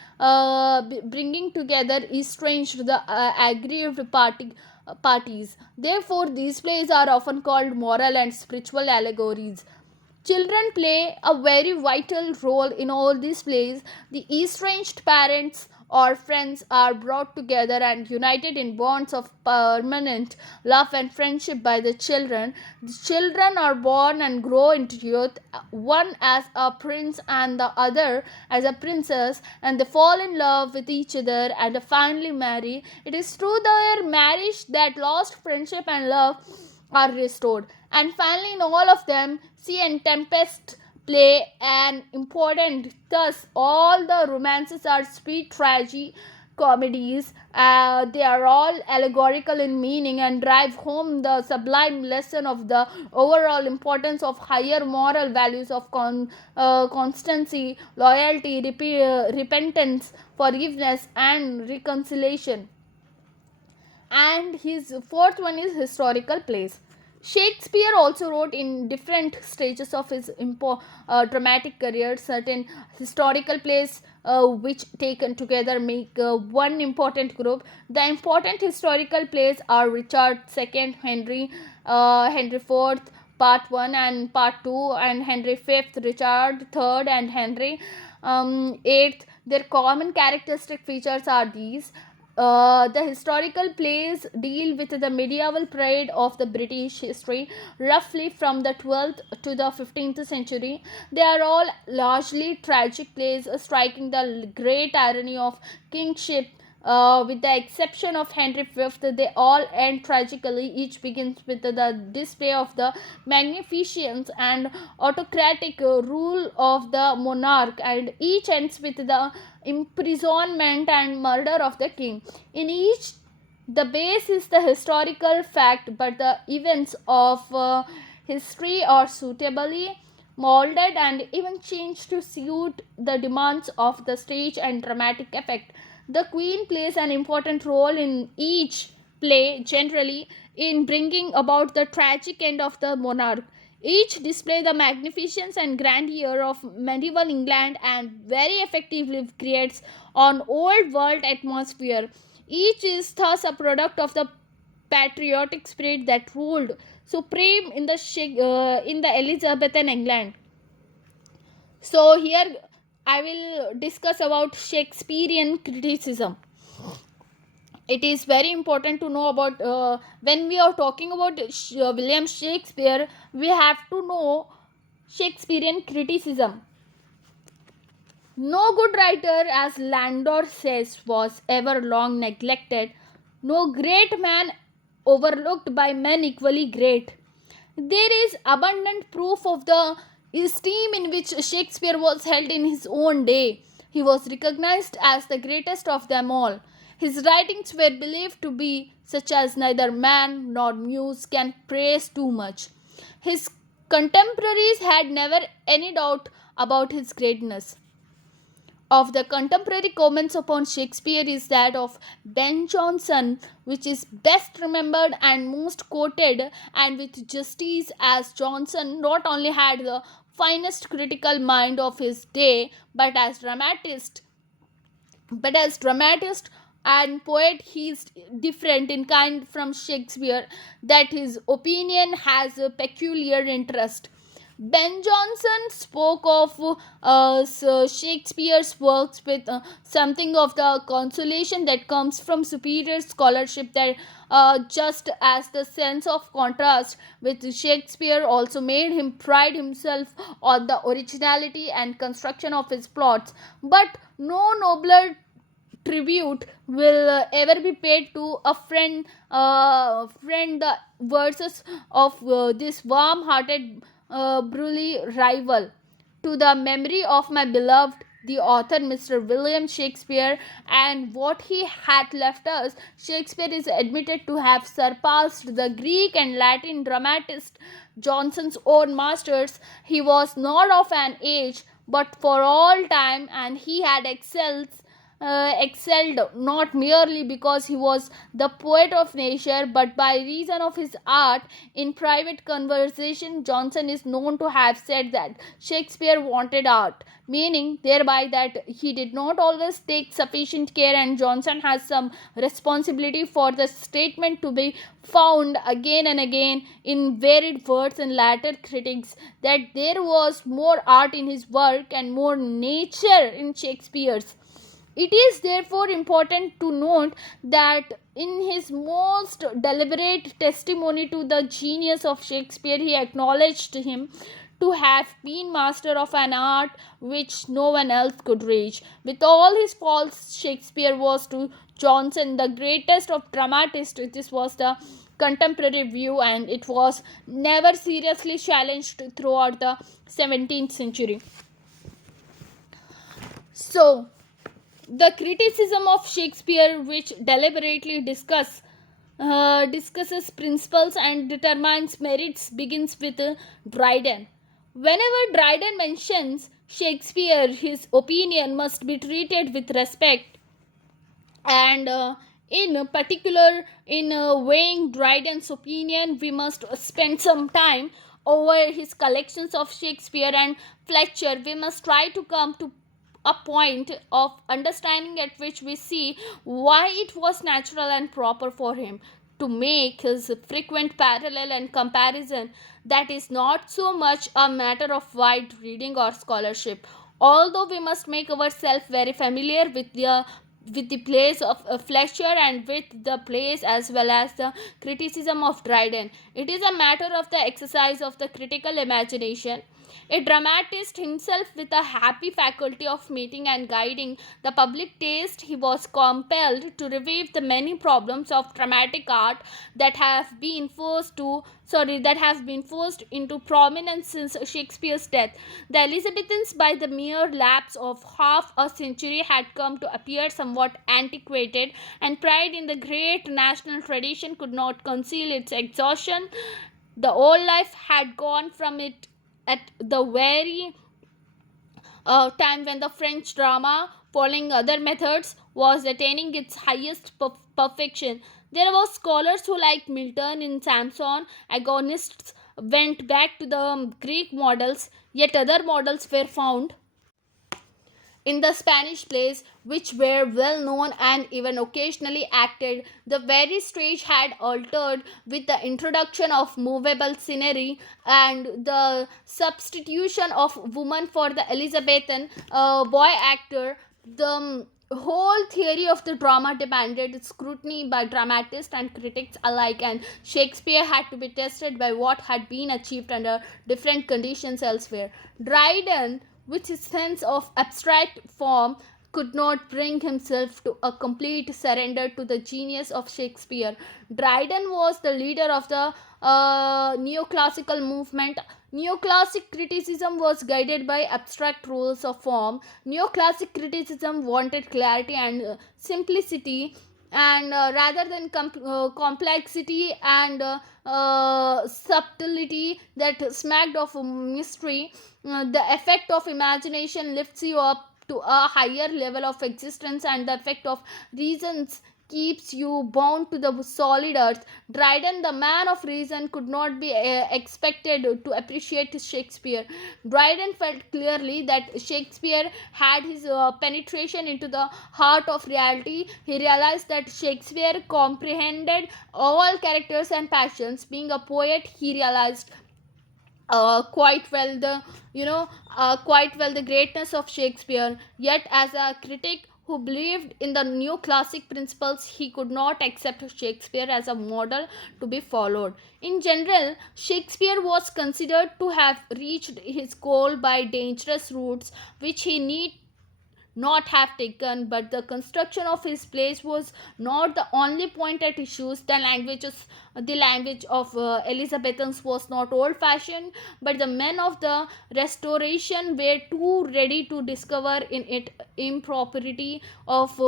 estranged the aggrieved parties. Therefore, these plays are often called moral and spiritual allegories. Children play a very vital role in all these plays. The estranged parents or friends are brought together and united in bonds of permanent love and friendship by the children. The children are born and grow into youth, one as a prince and the other as a princess, and they fall in love with each other and finally marry. It is through their marriage that lost friendship and love are restored. And finally, in all of them, sea and tempest play an important. Thus, all the romances are sweet tragedy comedies. They are all allegorical in meaning and drive home the sublime lesson of the overall importance of higher moral values of constancy, loyalty, repentance, forgiveness, and reconciliation. And his fourth one is historical plays. Shakespeare also wrote in different stages of his dramatic career certain historical plays which taken together make one important group. The important historical plays are Richard II, Henry IV, Part 1 and Part 2, and Henry V, Richard III, and Henry VIII. Their common characteristic features are these. The historical plays deal with the medieval period of the British history, roughly from the 12th to the 15th century. They are all largely tragic plays, striking the great irony of kingship. With the exception of Henry V, they all end tragically. Each begins with the display of the magnificence and autocratic rule of the monarch, and each ends with the imprisonment and murder of the king. In each, the base is the historical fact, but the events of history are suitably molded and even changed to suit the demands of the stage and dramatic effect. The queen plays an important role in each play, generally in bringing about the tragic end of the monarch. Each display the magnificence and grandeur of medieval England and very effectively creates an old world atmosphere. Each is thus a product of the patriotic spirit that ruled supreme in the Elizabethan England. So here I will discuss about Shakespearean criticism. It is very important to know about when we are talking about William Shakespeare, we have to know Shakespearean criticism. No good writer, as Landor says, was ever long neglected, no great man overlooked by men equally great. There is abundant proof of the esteem in which Shakespeare was held in his own day. He was recognized as the greatest of them all. His writings were believed to be such as neither man nor muse can praise too much. His contemporaries had never any doubt about his greatness. Of the contemporary comments upon Shakespeare is that of Ben Jonson, which is best remembered and most quoted, and with justice, as Jonson not only had the finest critical mind of his day, but as dramatist and poet he is different in kind from Shakespeare, that his opinion has a peculiar interest. Ben Jonson spoke of Shakespeare's works with something of the consolation that comes from superior scholarship, that just as the sense of contrast with Shakespeare also made him pride himself on the originality and construction of his plots. But no nobler tribute will ever be paid to a friend the verses of this warm-hearted Brully rival. To the memory of my beloved the author Mr. William Shakespeare, and what he had left us. Shakespeare is admitted to have surpassed the Greek and Latin dramatist Johnson's own masters. He was not of an age, but for all time, and he had excelled not merely because he was the poet of nature, but by reason of his art. In private conversation, Johnson is known to have said that Shakespeare wanted art, meaning thereby that he did not always take sufficient care, and Johnson has some responsibility for the statement to be found again and again in varied words and later critics that there was more art in his work and more nature in Shakespeare's. It is therefore important to note that in his most deliberate testimony to the genius of Shakespeare, he acknowledged him to have been master of an art which no one else could reach. With all his faults, Shakespeare was to Johnson the greatest of dramatists. This was the contemporary view, and it was never seriously challenged throughout the 17th century. So, the criticism of Shakespeare, which deliberately discusses principles and determines merits, begins with Dryden. Whenever Dryden mentions Shakespeare, his opinion must be treated with respect, and in particular, in weighing Dryden's opinion, we must spend some time over his collections of Shakespeare and Fletcher. We must try to come to a point of understanding at which we see why it was natural and proper for him to make his frequent parallel and comparison. That is not so much a matter of wide reading or scholarship, although we must make ourselves very familiar with the plays of Fletcher and with the plays as well as the criticism of Dryden. It is a matter of the exercise of the critical imagination. A dramatist himself with a happy faculty of meeting and guiding the public taste, he was compelled to revive the many problems of dramatic art that have been forced into prominence since Shakespeare's death. The Elizabethans, by the mere lapse of half a century, had come to appear somewhat antiquated, and pride in the great national tradition could not conceal its exhaustion. The old life had gone from it at the very time when the French drama, following other methods, was attaining its highest perfection. There were scholars who, like Milton in Samson, agonists, went back to the Greek models, yet other models were found in the Spanish plays, which were well known and even occasionally acted. The very stage had altered with the introduction of movable scenery and the substitution of woman for the Elizabethan boy actor. The whole theory of the drama demanded scrutiny by dramatists and critics alike, and Shakespeare had to be tested by what had been achieved under different conditions elsewhere. Dryden, with his sense of abstract form, could not bring himself to a complete surrender to the genius of Shakespeare. Dryden was the leader of the neoclassical movement. Neoclassic criticism was guided by abstract rules of form. Neoclassic criticism wanted clarity and simplicity, and rather than complexity and subtlety that smacked of mystery. The effect of imagination lifts you up to a higher level of existence, and the effect of reasons keeps you bound to the solid earth. Dryden, the man of reason, could not be expected to appreciate Shakespeare. Dryden felt clearly that Shakespeare had his penetration into the heart of reality. He realized that Shakespeare comprehended all characters and passions. Being a poet, he realized quite well the greatness of Shakespeare. Yet, as a critic who believed in the new classic principles, he could not accept Shakespeare as a model to be followed. In general, Shakespeare was considered to have reached his goal by dangerous routes, which he not have taken. But the construction of his plays was not the only point at issue. The language of Elizabethans was not old-fashioned, but the men of the Restoration were too ready to discover in it impropriety of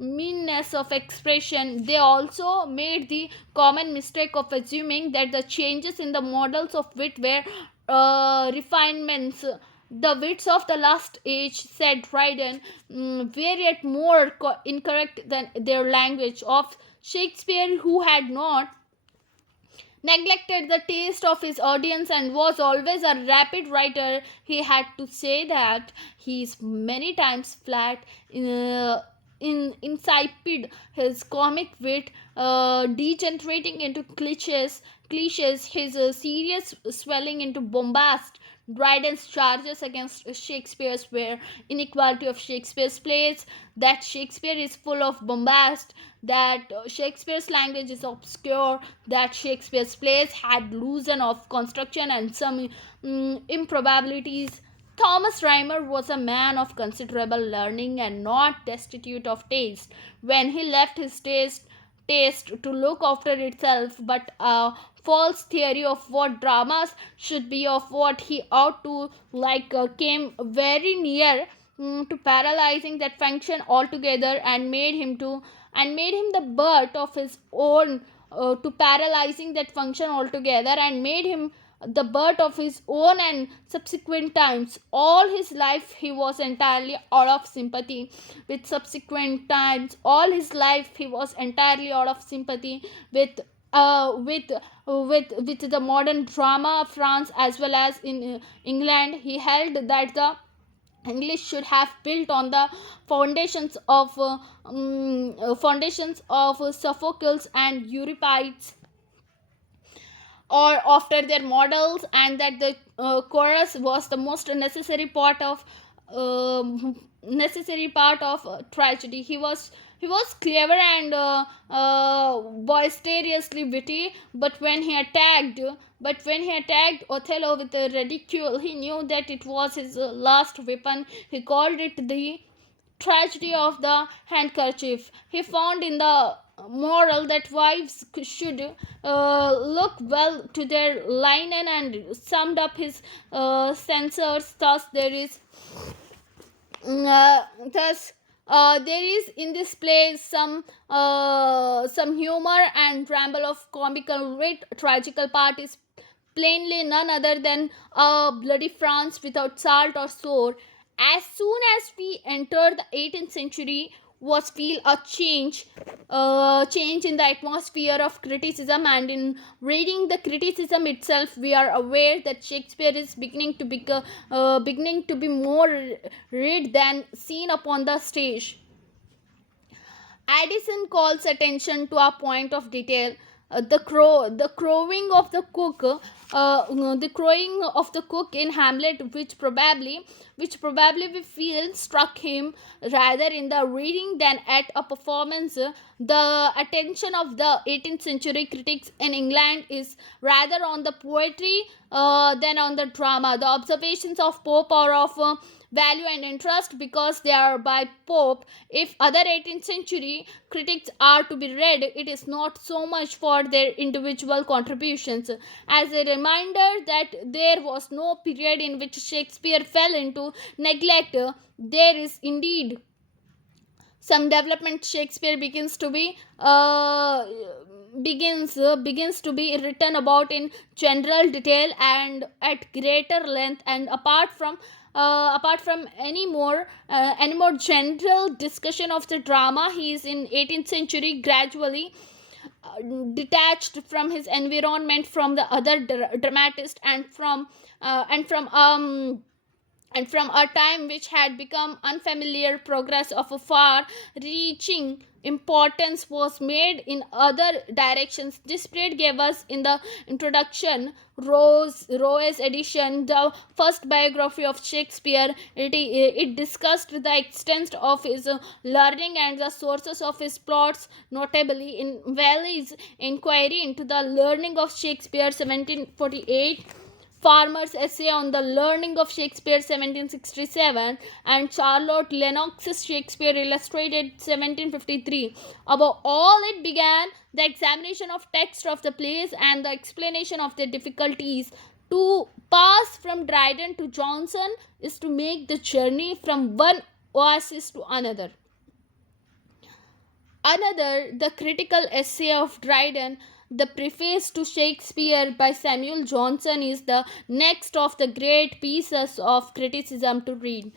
meanness of expression. They also made the common mistake of assuming that the changes in the models of wit were refinements. The wits of the last age, said Dryden, were yet more incorrect than their language. Of Shakespeare, who had not neglected the taste of his audience and was always a rapid writer, he had to say that he is many times flat, insipid, his comic wit degenerating into cliches, his serious swelling into bombast. Dryden's charges against Shakespeare's were inequality of Shakespeare's plays, that Shakespeare is full of bombast, that Shakespeare's language is obscure, that Shakespeare's plays had loosen of construction and some improbabilities. Thomas Rhymer was a man of considerable learning and not destitute of taste. When he left his taste to look after itself, but a false theory of what dramas should be, of what he ought to like, came very near to paralyzing that function altogether, and made him the butt of his own to paralyzing that function altogether and made him the butt of his own and subsequent times. All his life he was entirely out of sympathy with subsequent times. All his life he was entirely out of sympathy with the modern drama of France as well as in England. He held that the English should have built on the foundations of Sophocles and Euripides, or after their models, and that the chorus was the most necessary part of tragedy. He was clever and boisterously witty, but when he attacked Othello with ridicule, he knew that it was his last weapon. He called it the tragedy of the handkerchief. He found in the moral that wives should look well to their linen, and summed up his censors thus: thus there is in this play some humor and ramble of comical wit. Tragical part is plainly none other than a bloody France without salt or sword. As soon as we enter the 18th century, was feel a change in the atmosphere of criticism, and in reading the criticism itself, we are aware that Shakespeare is beginning to be more read than seen upon the stage. Addison calls attention to a point of detail. The crowing of the cook in Hamlet, which probably we feel struck him rather in the reading than at a performance. The attention of the 18th century critics in England is rather on the poetry than on the drama. The observations of Pope are of value and interest because they are by Pope. If other 18th century critics are to be read, it is not so much for their individual contributions as a reminder that there was no period in which Shakespeare fell into neglect. There is indeed some development. Shakespeare begins to be written about in general detail and at greater length, and apart from any more general discussion of the drama, he is in 18th century gradually detached from his environment, from the other dramatist, and from a time which had become unfamiliar. Progress of a far reaching importance was made in other directions. This period gave us in the introduction Rowe's edition, the first biography of Shakespeare. It discussed the extent of his learning and the sources of his plots, notably in Wally's inquiry into the learning of Shakespeare 1748 Farmer's essay on the learning of Shakespeare 1767 and Charlotte Lennox's Shakespeare Illustrated 1753. Above all, it began the examination of text of the plays and the explanation of their difficulties. To pass from Dryden to Johnson is to make the journey from one oasis to another. The critical essay of Dryden, the preface to Shakespeare by Samuel Johnson, is the next of the great pieces of criticism to read.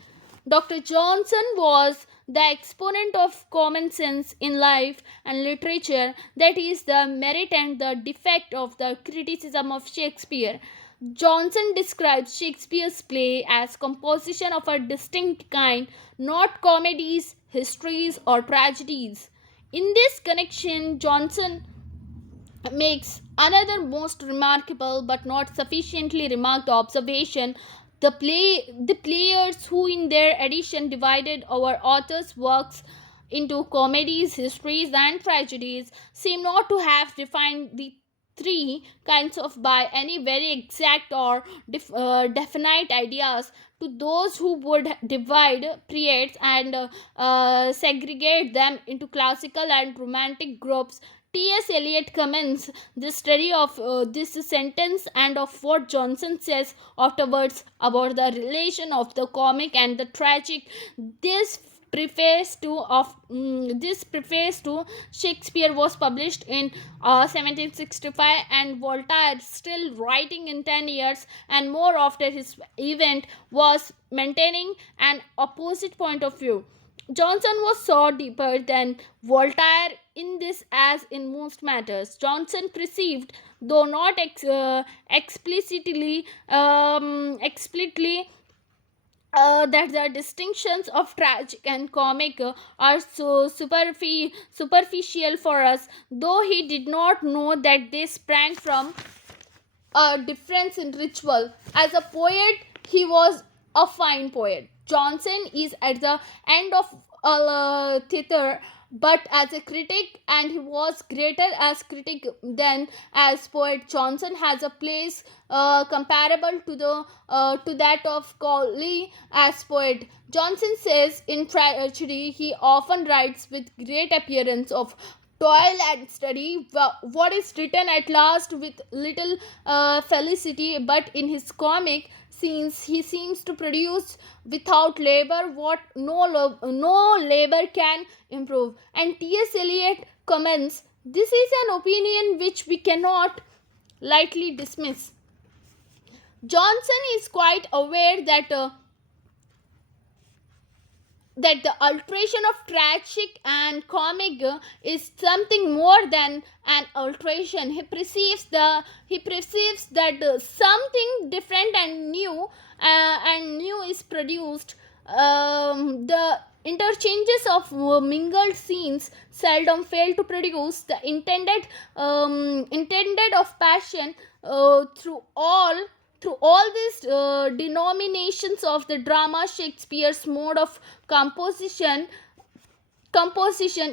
Dr. Johnson was the exponent of common sense in life and literature, that is, the merit and the defect of the criticism of Shakespeare. Johnson describes Shakespeare's play as composition of a distinct kind, not comedies, histories, or tragedies. In this connection, Johnson makes another most remarkable but not sufficiently remarked observation. The players who in their edition divided our author's works into comedies, histories, and tragedies seem not to have defined the three kinds of by any very exact or definite ideas. To those who would divide periods and segregate them into classical and romantic groups, T.S. Eliot comments the study of this sentence and of what Johnson says afterwards about the relation of the comic and the tragic. This preface to Shakespeare was published in 1765, and Voltaire, still writing in 10 years and more after his event, was maintaining an opposite point of view. Johnson was so deeper than Voltaire in this as in most matters. Johnson perceived, though not explicitly, that the distinctions of tragic and comic are so superficial for us, though he did not know that they sprang from a difference in ritual. As a poet, he was a fine poet. Johnson is at the end of theatre, but as a critic, and he was greater as critic than as poet. Johnson has a place comparable to that of Cowley as poet. Johnson says in tragedy he often writes with great appearance of toil and study what is written at last with little felicity, but in his comic scenes he seems to produce without labor what no labor can improve. And T.S. Eliot comments, this is an opinion which we cannot lightly dismiss. Johnson is quite aware that the alteration of tragic and comic is something more than an alteration. He perceives that something different and new is produced. The interchanges of mingled scenes seldom fail to produce the intended of passion through all these denominations of the drama. Shakespeare's mode of composition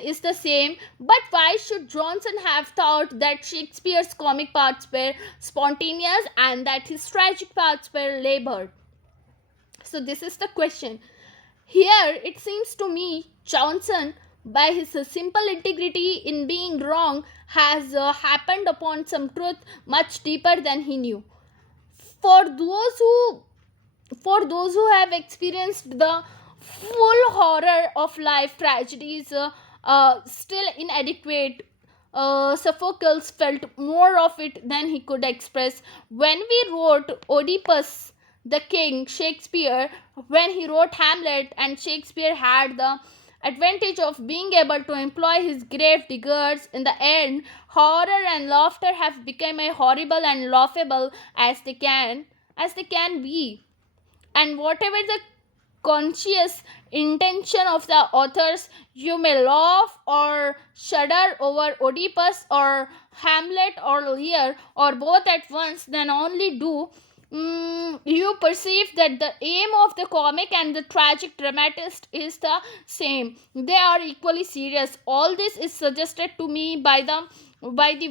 is the same, but why should Johnson have thought that Shakespeare's comic parts were spontaneous and that his tragic parts were labored? So this is the question. Here it seems to me Johnson, by his simple integrity in being wrong, has happened upon some truth much deeper than he knew. For those who have experienced the full horror of life, tragedies still inadequate. Sophocles felt more of it than he could express. When we wrote Oedipus the King, Shakespeare, when he wrote Hamlet, and Shakespeare had the advantage of being able to employ his grave diggers, in the end, horror and laughter have become as horrible and laughable as they can be. And whatever the conscious intention of the authors, you may laugh or shudder over Oedipus or Hamlet or Lear or both at once, then only do you perceive that the aim of the comic and the tragic dramatist is the same. They are equally serious. All this is suggested to me by the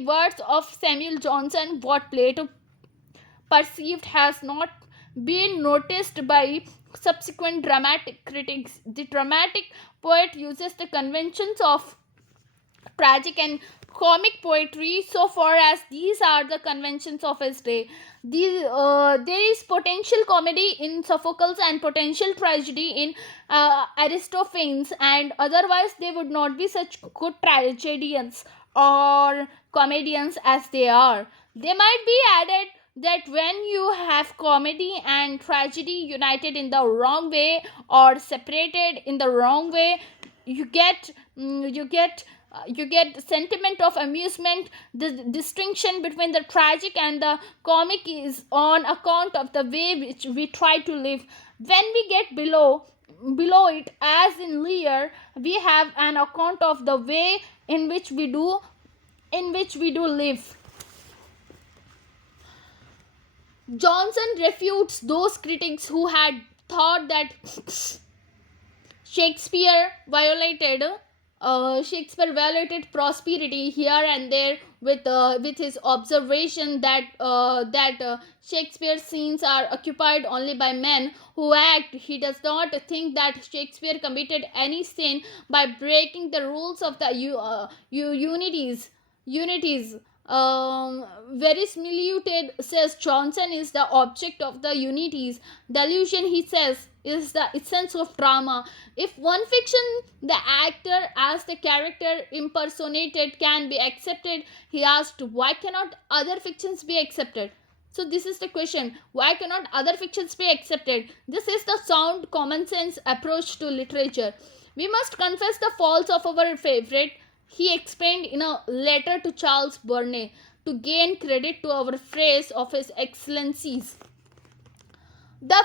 words of Samuel Johnson. What play to perceived has not been noticed by subsequent dramatic critics. The dramatic poet uses the conventions of tragic and comic poetry so far as these are the conventions of his day. There is potential comedy in Sophocles and potential tragedy in Aristophanes, and otherwise they would not be such good tragedians or comedians as they are. They might be added that when you have comedy and tragedy united in the wrong way or separated in the wrong way, you get you get sentiment of amusement. The distinction between the tragic and the comic is on account of the way which we try to live. When we get below it, as in Lear, we have an account of the way in which we do live. Johnson refutes those critics who had thought that Shakespeare violated prosperity here and there with his observation that Shakespeare scenes are occupied only by men who act. He does not think that Shakespeare committed any sin by breaking the rules of the unities. Verisimilitude, says Johnson, is the object of the unities. Delusion, he says, is the essence of drama. If one fiction, the actor as the character impersonated, can be accepted, he asked, why cannot other fictions be accepted? So this is the question. Why cannot other fictions be accepted? This is the sound common sense approach to literature. We must confess the faults of our favorite, he explained in a letter to Charles Burney, to gain credit to our phrase of his excellencies. The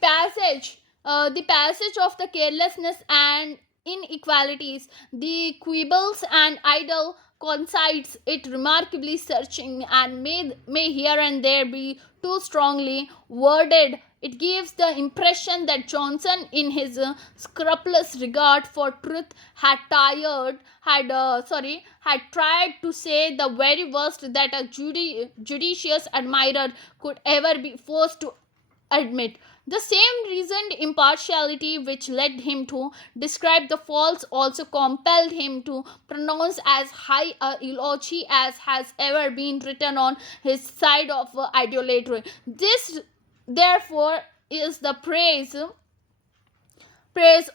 passage of the carelessness and inequalities, the quibbles and idle coincides it remarkably searching and may here and there be too strongly worded. It gives the impression that Johnson, in his scrupulous regard for truth, had tried to say the very worst that a judicious admirer could ever be forced to admit. The same reasoned impartiality which led him to describe the faults also compelled him to pronounce as high a eulogy as has ever been written on his side of idolatry. This, therefore, is the praise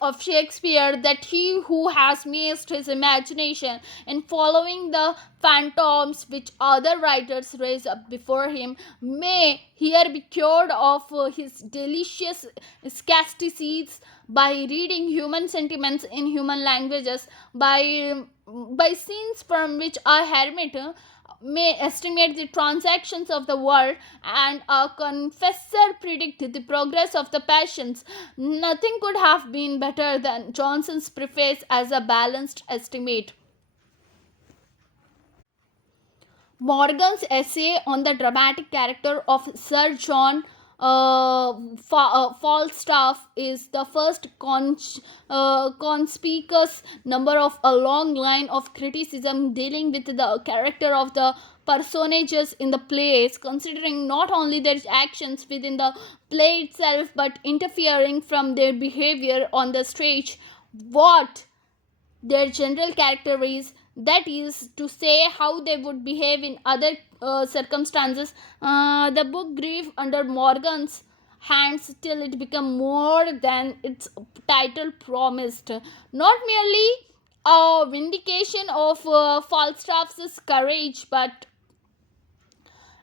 of Shakespeare, that he who has mazed his imagination in following the phantoms which other writers raise up before him may here be cured of his delicious scarcitities by reading human sentiments in human languages, by scenes from which a hermit may estimate the transactions of the world, and a confessor predict the progress of the passions. Nothing could have been better than Johnson's preface as a balanced estimate. Morgan's essay on the dramatic character of Sir John Falstaff is the first conspicuous number of a long line of criticism dealing with the character of the personages in the plays, considering not only their actions within the play itself but interfering from their behavior on the stage, what their general character is, that is to say, how they would behave in other circumstances. The book grew under Morgan's hands till it became more than its title promised, not merely a vindication of Falstaff's courage, but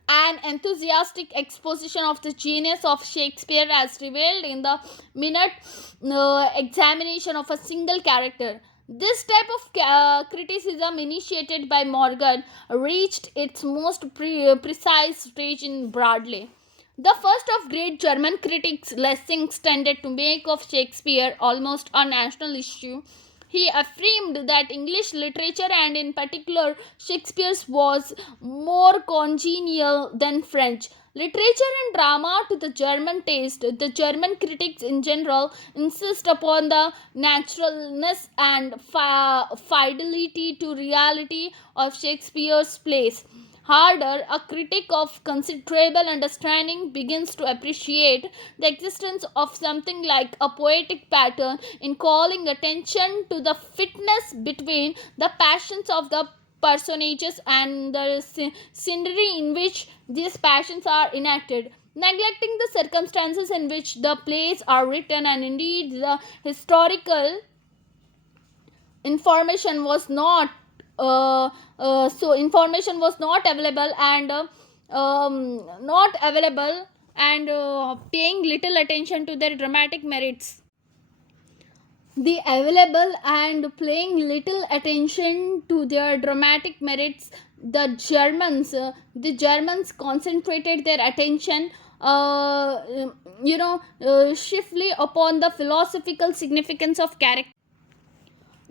an enthusiastic exposition of the genius of Shakespeare as revealed in the minute examination of a single character. This type of criticism, initiated by Morgan, reached its most precise stage in Bradley, the first of great German critics. Lessing tended to make of Shakespeare almost a national issue. He affirmed that English literature, and in particular Shakespeare's, was more congenial than French literature and drama to the German taste. The German critics in general insist upon the naturalness and fidelity to reality of Shakespeare's plays. harder, a critic of considerable understanding begins to appreciate the existence of something like a poetic pattern in calling attention to the fitness between the passions of the personages and the scenery in which these passions are enacted, neglecting the circumstances in which the plays are written, and indeed the historical information was not information was not available and paying little attention to their dramatic merits. The available and paying little attention to their dramatic merits, the Germans concentrated their attention chiefly upon the philosophical significance of character.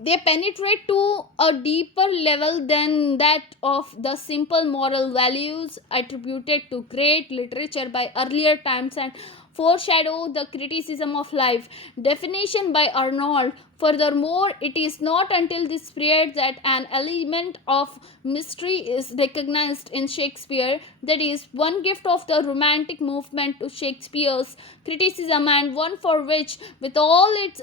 They penetrate to a deeper level than that of the simple moral values attributed to great literature by earlier times and foreshadow the criticism of life. Definition by Arnold. Furthermore, it is not until this period that an element of mystery is recognized in Shakespeare. That is one gift of the Romantic movement to Shakespeare's criticism, and one for which, with all its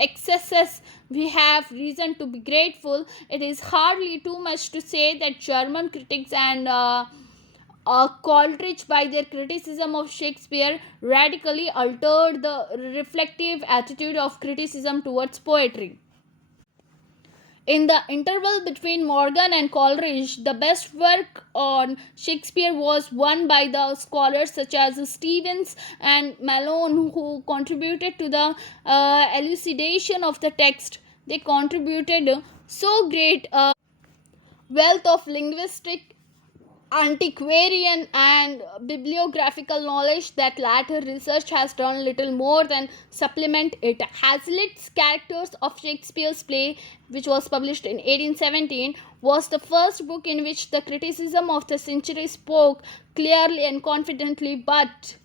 excesses, we have reason to be grateful. It is hardly too much to say that German critics and Coleridge, by their criticism of Shakespeare, radically altered the reflective attitude of criticism towards poetry. In the interval between Morgan and Coleridge, the best work on Shakespeare was won by the scholars such as Stevens and Malone, who contributed to the elucidation of the text. They contributed so great wealth of linguistic, antiquarian and bibliographical knowledge that latter research has done little more than supplement it. Hazlitt's Characters of Shakespeare's play, which was published in 1817, was the first book in which the criticism of the century spoke clearly and confidently, but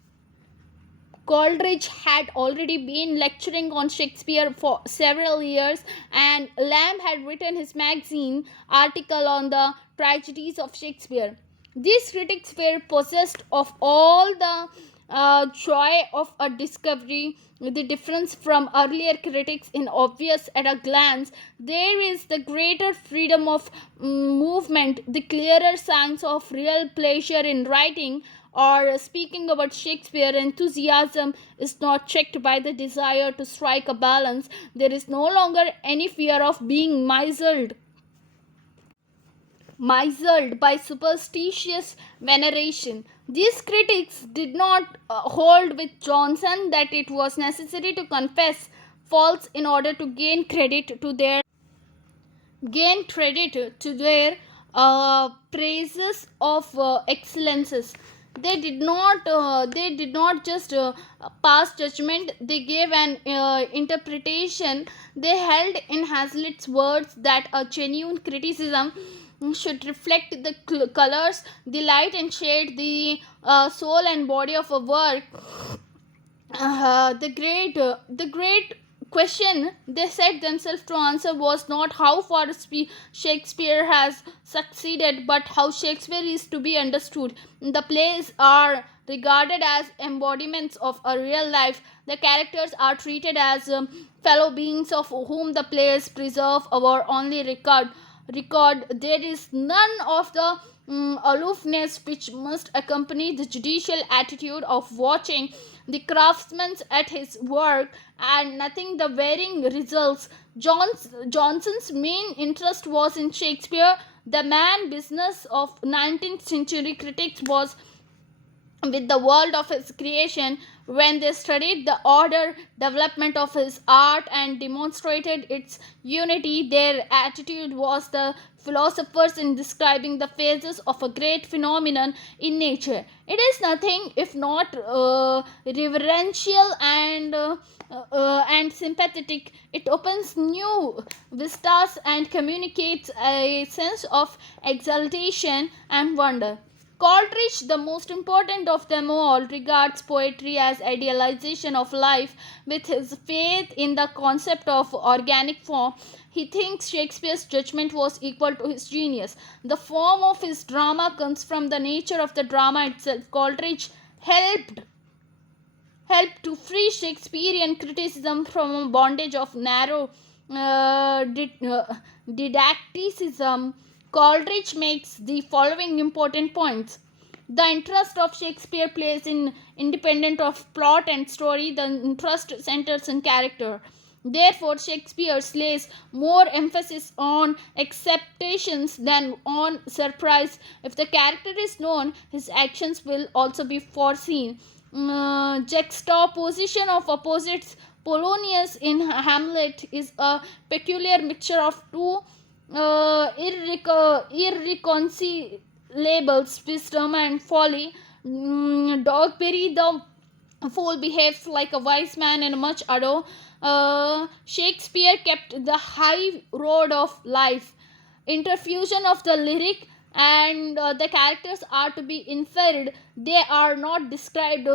Coleridge had already been lecturing on Shakespeare for several years, and Lamb had written his magazine article on the tragedies of Shakespeare. These critics were possessed of all the joy of a discovery. The difference from earlier critics is obvious at a glance. There is the greater freedom of movement, the clearer signs of real pleasure in writing or speaking about Shakespeare. Enthusiasm is not checked by the desire to strike a balance. There is no longer any fear of being misled by superstitious veneration. These critics did not hold with Johnson that it was necessary to confess faults in order to gain credit to their praises of excellences. They did not just pass judgment. They gave an interpretation. They held in Hazlitt's words that a genuine criticism should reflect the colors, the light and shade, the soul and body of a work. The great question they set themselves to answer was not how far Shakespeare has succeeded, but how Shakespeare is to be understood. The plays are regarded as embodiments of a real life. The characters are treated as fellow beings of whom the plays preserve our only record. There is none of the aloofness which must accompany the judicial attitude of watching the craftsman at his work, and nothing the varying results. Johnson's main interest was in Shakespeare. The man business of 19th century critics was with the world of his creation. When they studied the order development of his art and demonstrated its unity, their attitude was the philosophers in describing the phases of a great phenomenon in nature. It is nothing if not reverential and sympathetic. It opens new vistas and communicates a sense of exaltation and wonder. Coleridge, the most important of them all, regards poetry as idealization of life. With his faith in the concept of organic form, he thinks Shakespeare's judgment was equal to his genius. The form of his drama comes from the nature of the drama itself. Coleridge helped to free Shakespearean criticism from a bondage of narrow didacticism. Coleridge makes the following important points. The interest of Shakespeare plays in independent of plot and story. The interest centers in character. Therefore, Shakespeare lays more emphasis on acceptations than on surprise. If the character is known, his actions will also be foreseen. Juxtaposition of opposites. Polonius in Hamlet is a peculiar mixture of two irreconcilable wisdom and folly. Dogberry the fool behaves like a wise man in much ado. Shakespeare kept the high road of life. Interfusion of the lyric and the characters are to be inferred. They are not described.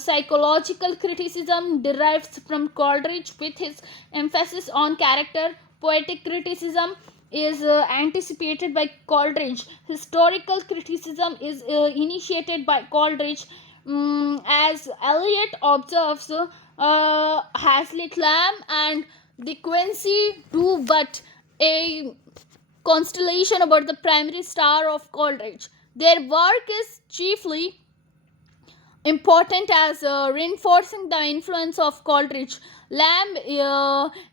Psychological criticism derives from Coleridge with his emphasis on character. Poetic criticism is anticipated by Coleridge. Historical criticism is initiated by Coleridge. As Eliot observes, Hazlitt Lamb and De Quincey do but a constellation about the primary star of Coleridge. Their work is chiefly important as reinforcing the influence of Coleridge. Lamb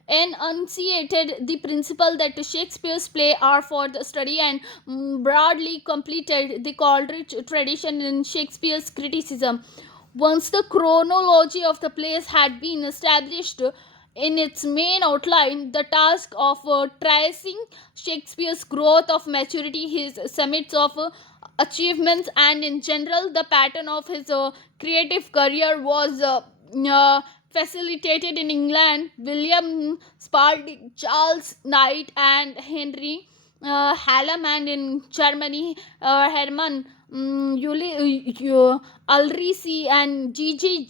enunciated the principle that Shakespeare's plays are for the study and broadly completed the Coleridge tradition in Shakespeare's criticism. Once the chronology of the plays had been established in its main outline, the task of tracing Shakespeare's growth of maturity, his summits of achievements, and in general the pattern of his creative career was facilitated in England. William Spalding, Charles Knight, and Henry Hallam, and in Germany, Hermann Ulrisi and G.G.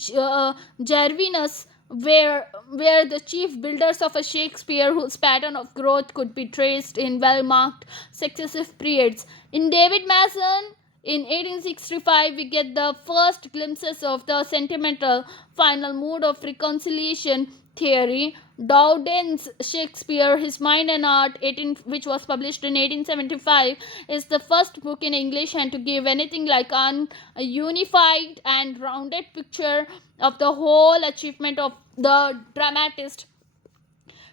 Gervinus were the chief builders of a Shakespeare whose pattern of growth could be traced in well-marked successive periods. In David Mason, in 1865, we get the first glimpses of the sentimental final mood of reconciliation theory. Dowden's Shakespeare, His Mind and Art, which was published in 1875, is the first book in English and to give anything like a unified and rounded picture of the whole achievement of the dramatist.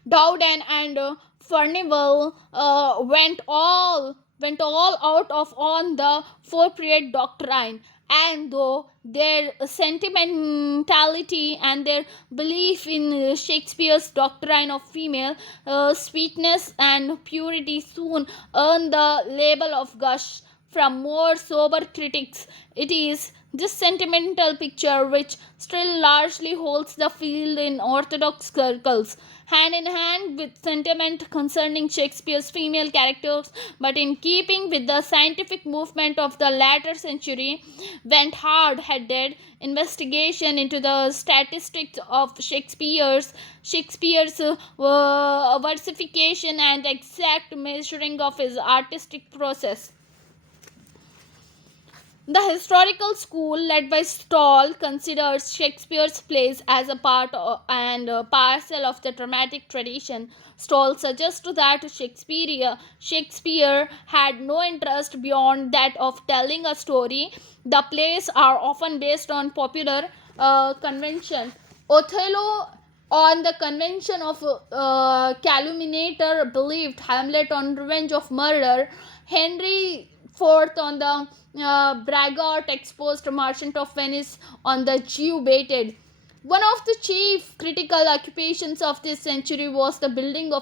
Dowden and Furnivall went all out of on the four-period doctrine, and though their sentimentality and their belief in Shakespeare's doctrine of female sweetness and purity soon earned the label of gush from more sober critics, it is this sentimental picture which still largely holds the field in orthodox circles, hand in hand with sentiment concerning Shakespeare's female characters, but in keeping with the scientific movement of the latter century, went hard-headed investigation into the statistics of Shakespeare's versification and exact measuring of his artistic process. The historical school, led by Stoll, considers Shakespeare's plays as a part and parcel of the dramatic tradition. Stoll suggests that Shakespeare had no interest beyond that of telling a story. The plays are often based on popular convention. Othello on the convention of calumniator believed, Hamlet on revenge of murder, Henry IV on the braggart exposed merchant of Venice on the Jew baited. One of the chief critical occupations of this century was the building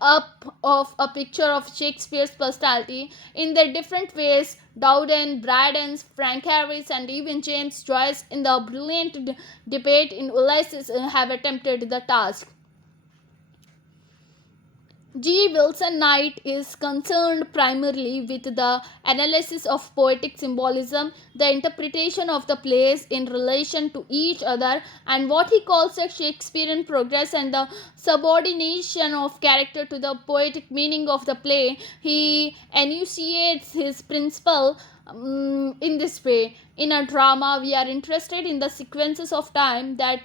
up of a picture of Shakespeare's personality in their different ways. Dowden, Braddon, Frank Harris, and even James Joyce in the brilliant debate in Ulysses have attempted the task. G. Wilson Knight is concerned primarily with the analysis of poetic symbolism, the interpretation of the plays in relation to each other, and what he calls the Shakespearean progress and the subordination of character to the poetic meaning of the play. He enunciates his principle in this way. In a drama, we are interested in the sequences of time. That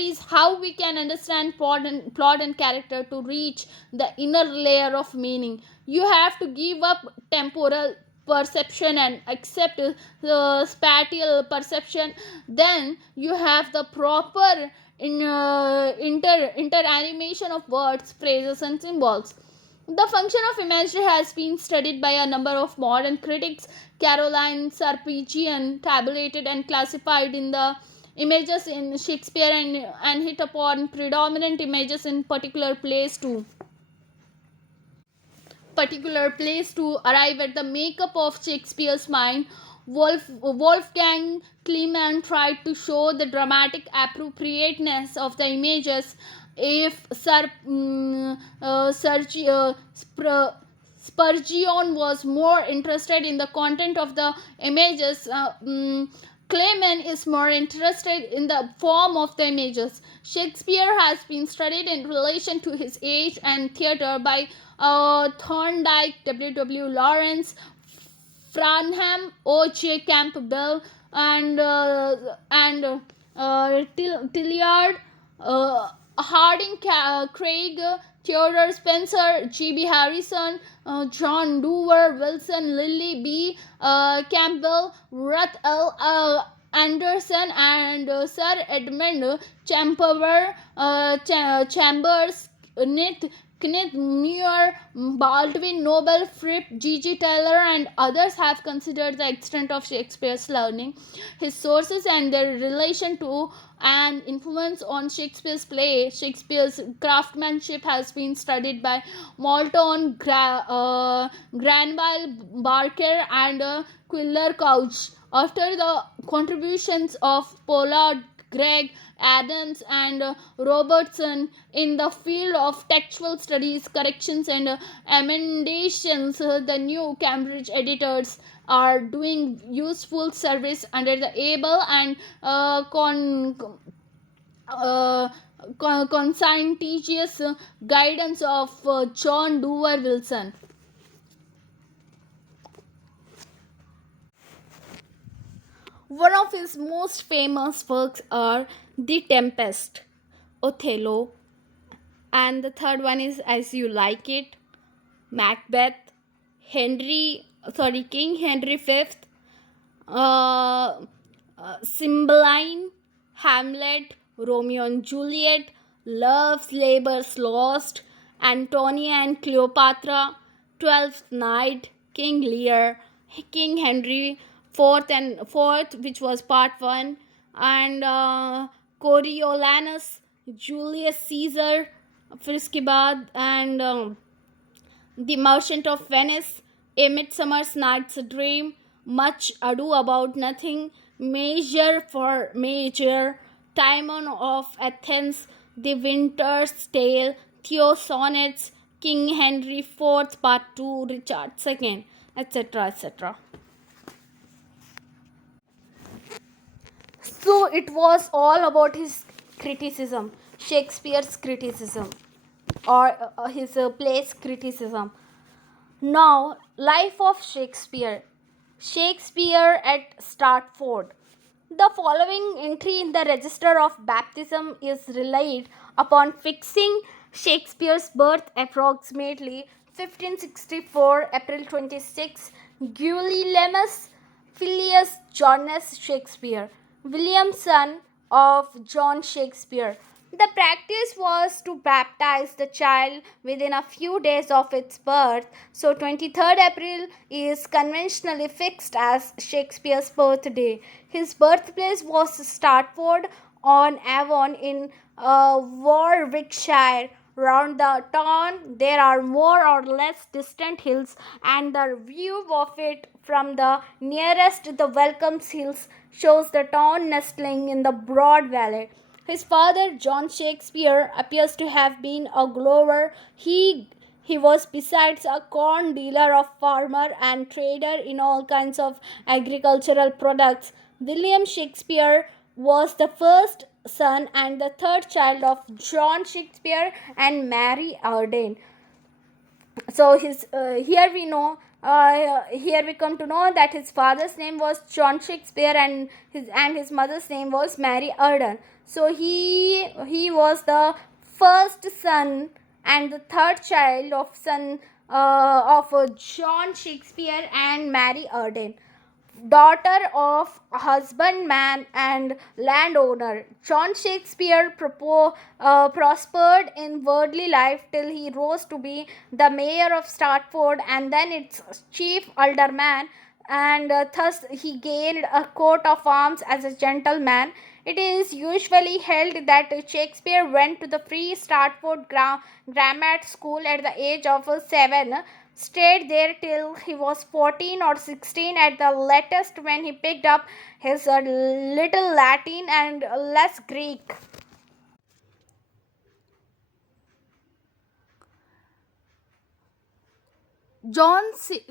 is how we can understand plot and character to reach the inner layer of meaning. You have to give up temporal perception and accept spatial perception. Then you have the proper inter animation of words, phrases, and symbols. The function of imagery has been studied by a number of modern critics. Caroline Sarpedgian tabulated and classified in the images in Shakespeare and hit upon predominant images in particular place to arrive at the makeup of Shakespeare's mind. Wolfgang Kleeman tried to show the dramatic appropriateness of the images. If Spurgeon was more interested in the content of the images, Clayman is more interested in the form of the images. Shakespeare has been studied in relation to his age and theatre by Thorndike, W. Lawrence, Franham, O.J. Campbell, and Tilliard, Harding, Craig, Theodore Spencer, G.B. Harrison, John Dover Wilson, Lily B. Campbell, Ruth L. Anderson, and Sir Edmund Chambers, Kenneth Muir, Baldwin Noble, Fripp, G. Taylor, and others have considered the extent of Shakespeare's learning, his sources, and their relation to and influence on Shakespeare's play. Shakespeare's craftsmanship has been studied by Moulton, Granville Barker, and Quiller Couch. After the contributions of Pollard, Gregg, Adams, and Robertson in the field of textual studies, corrections, and emendations, the new Cambridge editors are doing useful service under the able and conscientious guidance of John Dover Wilson. One of his most famous works are The Tempest, Othello, and the third one is As You Like It, Macbeth, King Henry V, Cymbeline, Hamlet, Romeo and Juliet, Love's Labour's Lost, Antony and Cleopatra, Twelfth Night, King Lear, King Henry Fourth, which was part 1, and Coriolanus, Julius Caesar, Friskebad, and The Merchant of Venice, A Midsummer Night's Dream, Much Ado About Nothing, Measure for Major, Timon of Athens, The Winter's Tale, Theo Sonnets, King Henry IV, Part 2, Richard II, etc. etc. So it was all about his criticism, Shakespeare's criticism, or his play's criticism. Now, life of Shakespeare. Shakespeare at Stratford. The following entry in the register of baptism is relied upon fixing Shakespeare's birth approximately 1564, April 26, Guillielmus Filius Johannes Shakespeare, William son of John Shakespeare. The practice was to baptize the child within a few days of its birth, so 23rd April is conventionally fixed as Shakespeare's birthday. His birthplace was Stratford on Avon in Warwickshire. Round the town there are more or less distant hills, and the view of it from the nearest, the Welcomes Hills, shows the town nestling in the broad valley. His father, John Shakespeare, appears to have been a glover. He He was besides a corn dealer, of farmer and trader in all kinds of agricultural products. William Shakespeare was the first son and the third child of John Shakespeare and Mary Arden. So his here we know here we come to know that his father's name was John Shakespeare and his mother's name was Mary Arden. So he was the first son and the third child of John Shakespeare and Mary Arden, daughter of husbandman and landowner. John Shakespeare prospered in worldly life till he rose to be the mayor of Stratford and then its chief alderman, and thus he gained a coat of arms as a gentleman. It is usually held that Shakespeare went to the Free Stratford Grammar School at the age of 7, stayed there till he was 14 or 16 at the latest, when he picked up his little Latin and less Greek.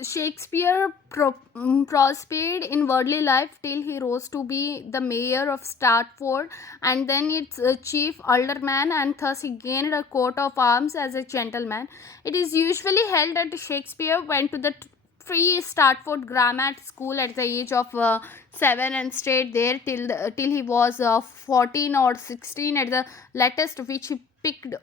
Shakespeare prospered in worldly life till he rose to be the mayor of Stratford and then its chief alderman, and thus he gained a coat of arms as a gentleman. It is usually held that Shakespeare went to the Free Stratford Grammar School at the age of 7 and stayed there till he was 14 or 16 at the latest, which he picked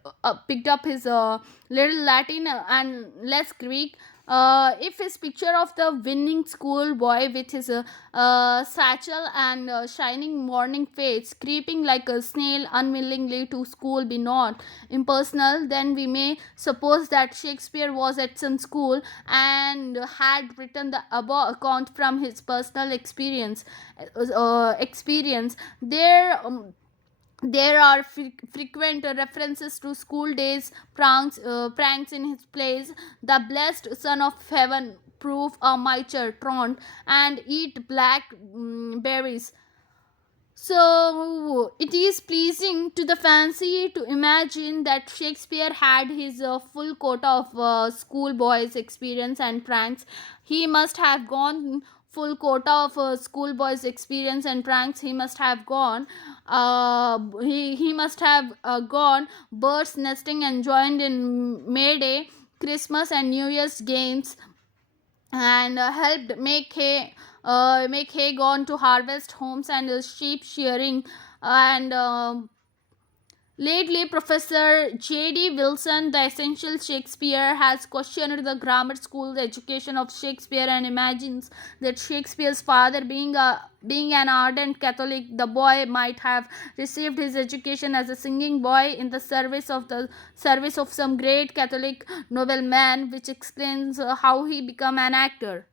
up his little Latin and less Greek. If his picture of the winning school boy with his satchel and shining morning face, creeping like a snail unwillingly to school, be not impersonal, then we may suppose that Shakespeare was at some school and had written the above account from his personal experience. There are frequent references to school days pranks in his plays. The blessed son of heaven prove a mitre trot and eat black berries. So it is pleasing to the fancy to imagine that Shakespeare had his full quota of schoolboys' experience and pranks. He must have gone full quota of schoolboys' experience and pranks. He must have gone. He must have gone birds nesting and joined in May Day, Christmas, and New Year's games, and helped make hay gone to harvest homes and sheep shearing. And lately, Professor J.D. Wilson, the essential Shakespeare, has questioned the grammar school education of Shakespeare and imagines that Shakespeare's father, being an ardent Catholic, the boy might have received his education as a singing boy in the service of some great Catholic nobleman, which explains how he became an actor.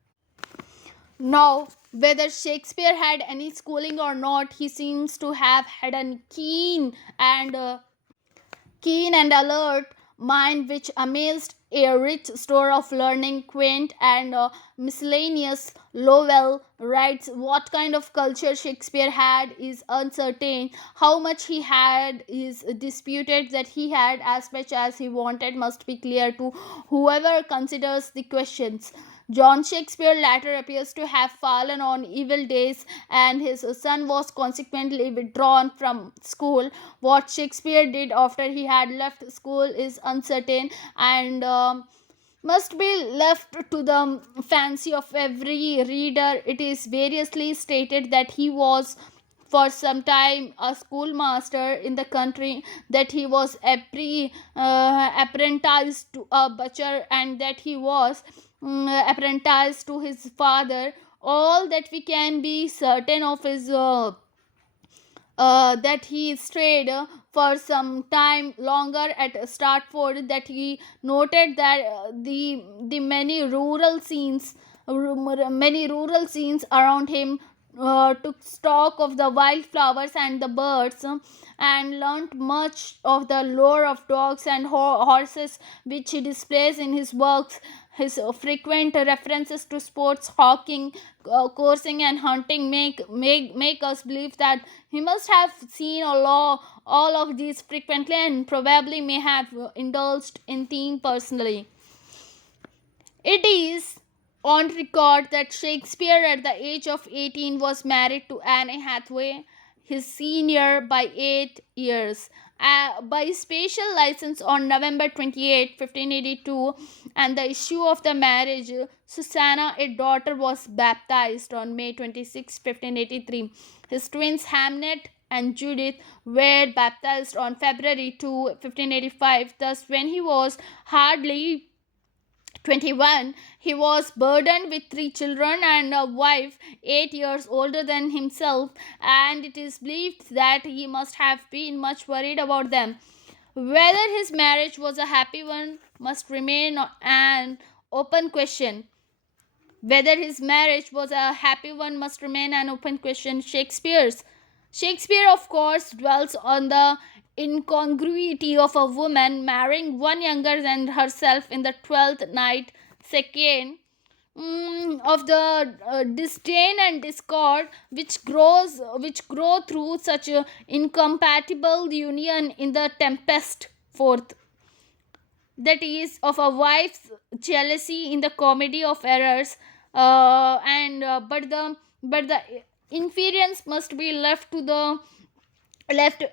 Now, whether Shakespeare had any schooling or not, he seems to have had a and keen and alert mind which amazed a rich store of learning, quaint and miscellaneous. Lowell writes, what kind of culture Shakespeare had is uncertain. How much he had is disputed. That he had as much as he wanted must be clear to whoever considers the questions. John Shakespeare latter appears to have fallen on evil days, and his son was consequently withdrawn from school. What Shakespeare did after he had left school is uncertain, and must be left to the fancy of every reader. It is variously stated that he was for some time a schoolmaster in the country, that he was apprenticed to a butcher, and that he was apprenticed to his father. All that we can be certain of is that he stayed for some time longer at Stratford, that he noted that the many rural scenes around him, took stock of the wildflowers and the birds, and learnt much of the lore of dogs and horses, which he displays in his works. His frequent references to sports, hawking, coursing, and hunting make us believe that he must have seen all of these frequently and probably may have indulged in them personally. It is on record that Shakespeare at the age of 18 was married to Anne Hathaway, his senior by 8 years. By special license on November 28, 1582, and the issue of the marriage, Susanna, a daughter, was baptized on May 26, 1583. His twins Hamlet and Judith were baptized on February 2, 1585. Thus, when he was hardly 21, he was burdened with three children and a wife 8 years older than himself, and it is believed that he must have been much worried about them. Whether his marriage was a happy one must remain an open question. Whether his marriage was a happy one must remain an open question. Shakespeare, of course, dwells on the incongruity of a woman marrying one younger than herself in the 12th night, second, of the disdain and discord which grow through such a incompatible union in the tempest, fourth, that is of a wife's jealousy in the comedy of errors, and but the inference must be left to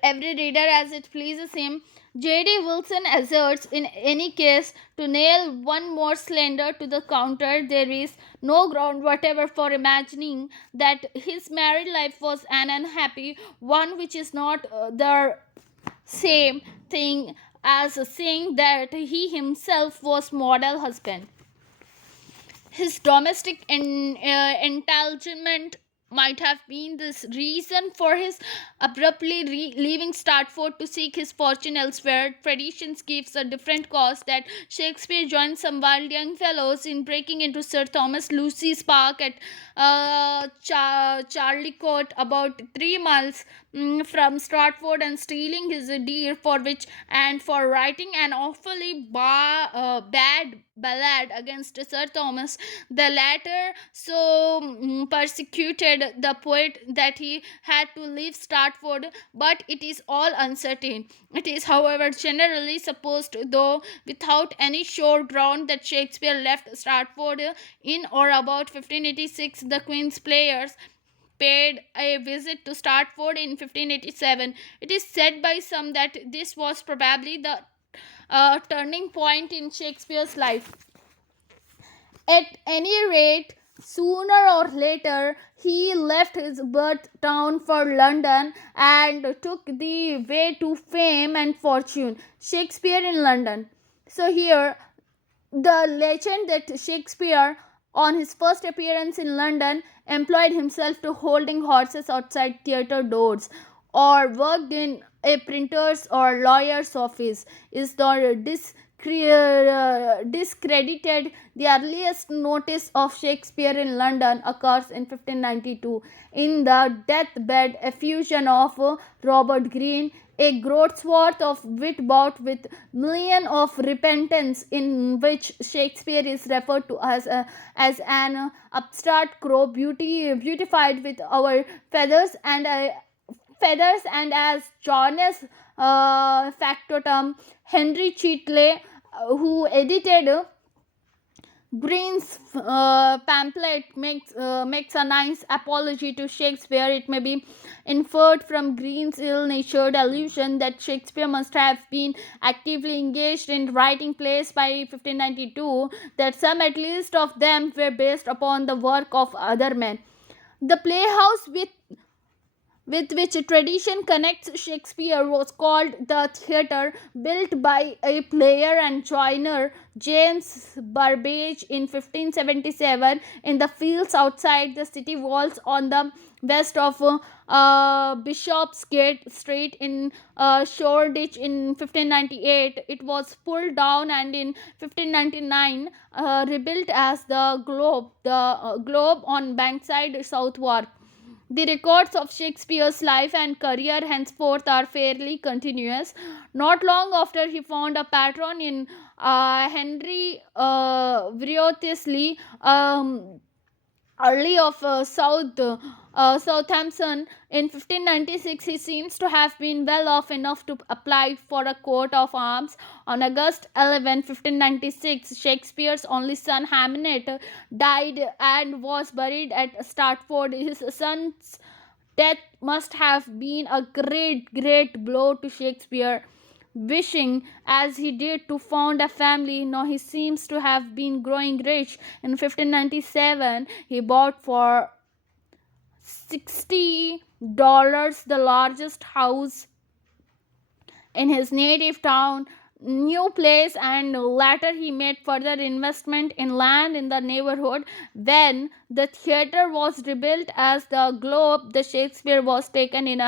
every reader as it pleases him. J.D. Wilson asserts, in any case, to nail one more slender to the counter, there is no ground whatever for imagining that his married life was an unhappy one, which is not the same thing as saying that he himself was model husband. His domestic entanglement might have been this reason for his abruptly leaving Stratford to seek his fortune elsewhere. Traditions gives a different cause that Shakespeare joined some wild young fellows in breaking into Sir Thomas Lucy's park at Charlicote, about 3 miles from Stratford, and stealing his deer, for which and for writing an awfully bad ballad against Sir Thomas. The latter so persecuted the poet that he had to leave Stratford, but it is all uncertain. It is, however, generally supposed, though without any sure ground, that Shakespeare left Stratford in or about 1586. The Queen's Players paid a visit to Stratford in 1587. It is said by some that this was probably the turning point in Shakespeare's life. At any rate, sooner or later, he left his birth town for London and took the way to fame and fortune. Shakespeare in London. So here, the legend that Shakespeare, on his first appearance in London, employed himself to holding horses outside theatre doors, or worked in a printer's or lawyer's office, is not discredited. The earliest notice of Shakespeare in London occurs in 1592 in the deathbed effusion of Robert Greene, a groatsworth of wit bought with million of repentance, in which Shakespeare is referred to as an upstart crow beautified with our feathers, and as Jonas factotum. Henry Cheatley, who edited Green's pamphlet, makes a nice apology to Shakespeare. It may be inferred from Green's ill-natured allusion that Shakespeare must have been actively engaged in writing plays by 1592, that some at least of them were based upon the work of other men. The playhouse with which tradition connects Shakespeare was called the theatre, built by a player and joiner, James Burbage, in 1577 in the fields outside the city walls on the west of Bishopsgate Street in Shoreditch in 1598. It was pulled down and in 1599 rebuilt as the Globe on Bankside Southwark. The records of Shakespeare's life and career henceforth are fairly continuous. Not long after he found a patron in Henry Wriothesley, early of South Southampton. In 1596, he seems to have been well off enough to apply for a coat of arms. On August 11, 1596, Shakespeare's only son Hamlet died and was buried at Stratford. His son's death must have been a great blow to Shakespeare. Wishing as he did to found a family, now he seems to have been growing rich. In 1597, he bought for $60 the largest house in his native town, new place, and later he made further investment in land in the neighborhood. When the theater was rebuilt as the Globe, the Shakespeare was taken in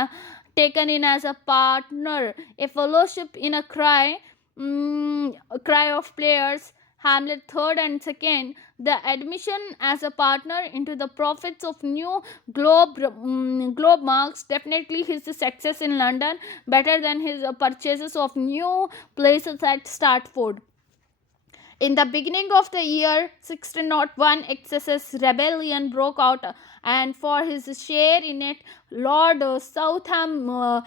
as a partner, a fellowship in a cry of players. Hamlet third and second, the admission as a partner into the profits of new Globe marks definitely his success in London better than his purchases of new places at Stratford. In the beginning of the year 1601, excess rebellion broke out, and for his share in it, Lord Southampton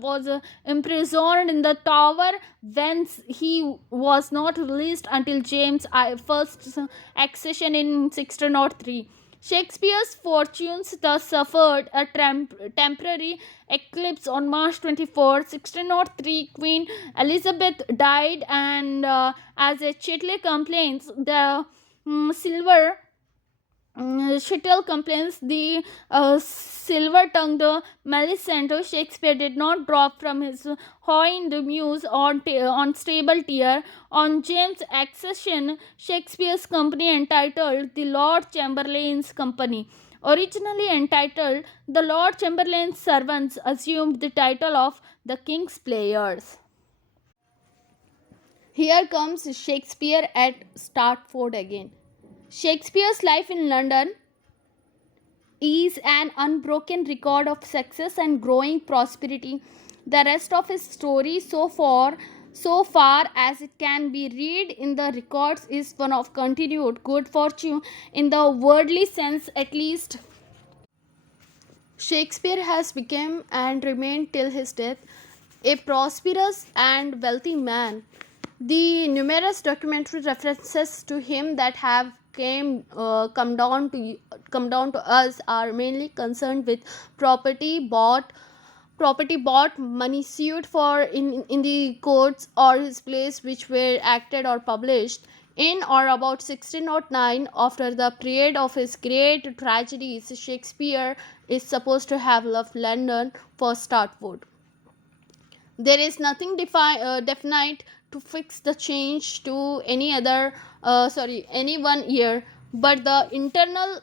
was imprisoned in the Tower, whence he was not released until James I's accession in 1603. Shakespeare's fortunes thus suffered a temporary eclipse on March 24, 1603. Queen Elizabeth died, and as a Chitley complains, the silver Shittle complains the silver-tongued Melisande. Shakespeare did not drop from his hind muse on stable tier. On James' accession, Shakespeare's company entitled the Lord Chamberlain's Company. Originally entitled the Lord Chamberlain's Servants, assumed the title of the King's Players. Here comes Shakespeare at Stratford again. Shakespeare's life in London is an unbroken record of success and growing prosperity. The rest of his story, so far as it can be read in the records, is one of continued good fortune in the worldly sense at least. Shakespeare has become and remained till his death a prosperous and wealthy man. The numerous documentary references to him that have come down to us are mainly concerned with property bought, money sued for in the courts or his plays which were acted or published in or about 1609. After the period of his great tragedies, Shakespeare is supposed to have left London for Stratford. There is nothing definite to fix the change to any one year, but the internal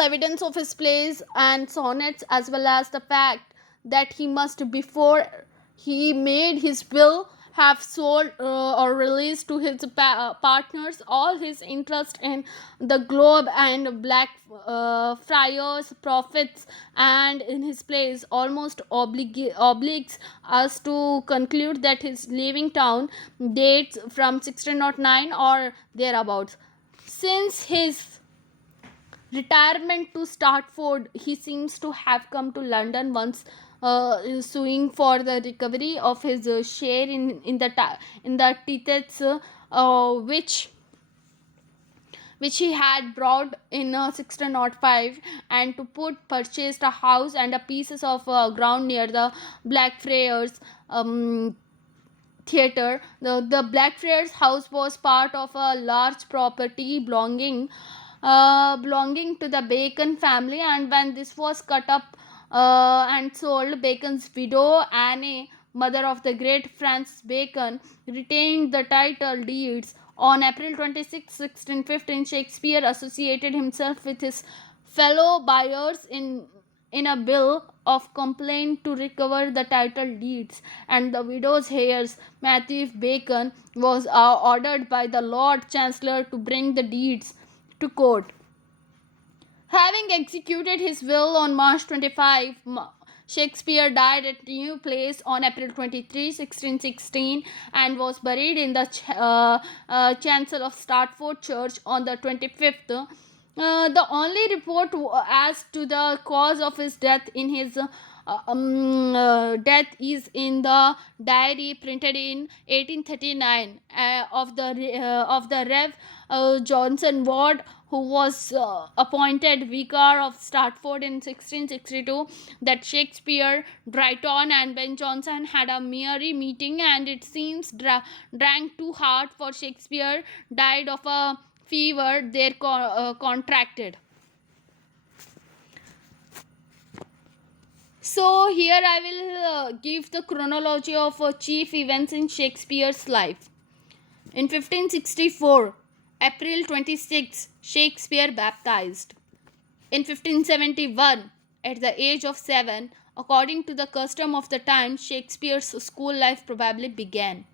evidence of his plays and sonnets, as well as the fact that he must, before he made his will, have sold or released to his partners all his interest in the Globe and Black Friars profits and in his plays, almost obliges us to conclude that his leaving town dates from 1609 or thereabouts. Since his retirement to Stratford, he seems to have come to London once, suing for the recovery of his share in the tithes which he had brought in 1605, and to purchased a house and a pieces of ground near the Blackfriars theatre. The Blackfriars house was part of a large property belonging to the Bacon family, and when this was cut up and sold, Bacon's widow Anne, mother of the great Francis Bacon, retained the title deeds. On April 26, 1615, Shakespeare associated himself with his fellow buyers in a bill of complaint to recover the title deeds, and the widow's heirs, Matthew Bacon, was ordered by the Lord Chancellor to bring the deeds to court. Having executed his will on March 25, Shakespeare died at New Place on April 23, 1616, and was buried in the chancel of Stratford Church on the 25th. The only report as to the cause of his death death is in the diary printed in 1839 of the Rev. Johnson Ward, who was appointed vicar of Stratford in 1662, that Shakespeare, Drayton, and Ben Jonson had a merry meeting, and it seems drank too hard, for Shakespeare died of a fever they contracted. So here I will give the chronology of chief events in Shakespeare's life. In 1564, April 26, Shakespeare baptized. In 1571, at the age of 7, according to the custom of the time, Shakespeare's school life probably began.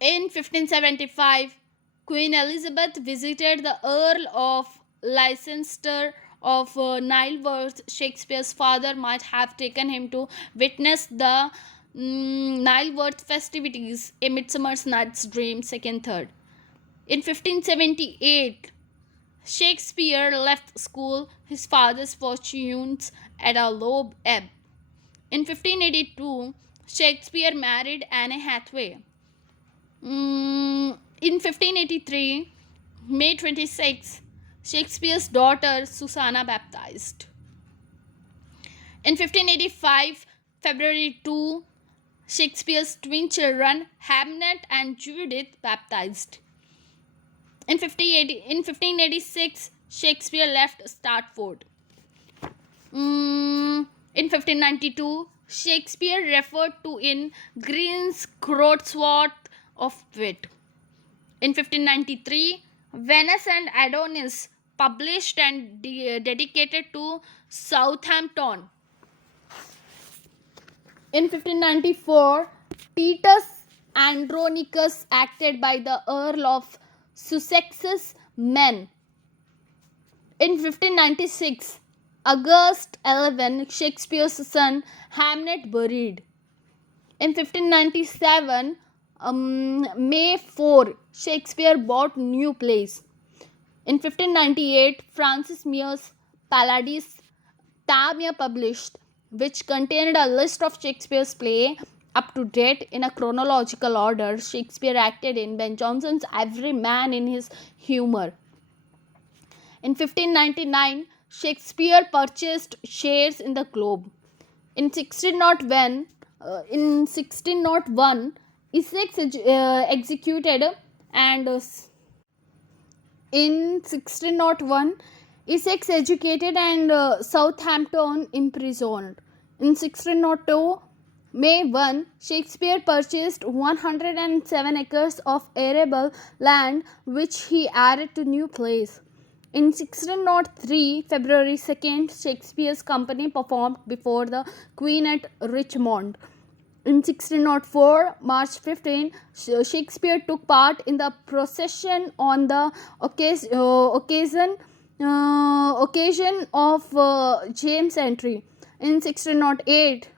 In 1575, Queen Elizabeth visited the Earl of Leicester of Nileworth. Shakespeare's father might have taken him to witness the Nileworth festivities, A Midsummer Night's Dream, 2nd, 3rd. In 1578, Shakespeare left school, his father's fortunes at a low ebb. In 1582, Shakespeare married Anne Hathaway. In 1583, May 26, Shakespeare's daughter Susanna baptized. In 1585, February 2, Shakespeare's twin children Hamlet and Juliet baptized. In 1586, Shakespeare left Stratford. In 1592, Shakespeare referred to in Green's Crossworth of Wit. In 1593, Venus and Adonis, published and dedicated to Southampton. In 1594, Titus Andronicus, acted by the Earl of Sussex's men. In 1596, August 11, Shakespeare's son Hamlet buried. In 1597, May 4, Shakespeare bought new place. In 1598, Francis Mere's Paladis Tamia published, which contained a list of Shakespeare's play up to date in a chronological order. Shakespeare acted in Ben Jonson's Every Man in His Humour. In 1599, Shakespeare purchased shares in the Globe. In 1601, Essex executed and in 1601, Essex educated and Southampton imprisoned. In 1602, May 1, Shakespeare purchased 107 acres of arable land, which he added to new place. In 1603, February 2nd, Shakespeare's company performed before the Queen at Richmond. In 1604, March 15, Shakespeare took part in the procession on the occasion of James' entry. In 1608,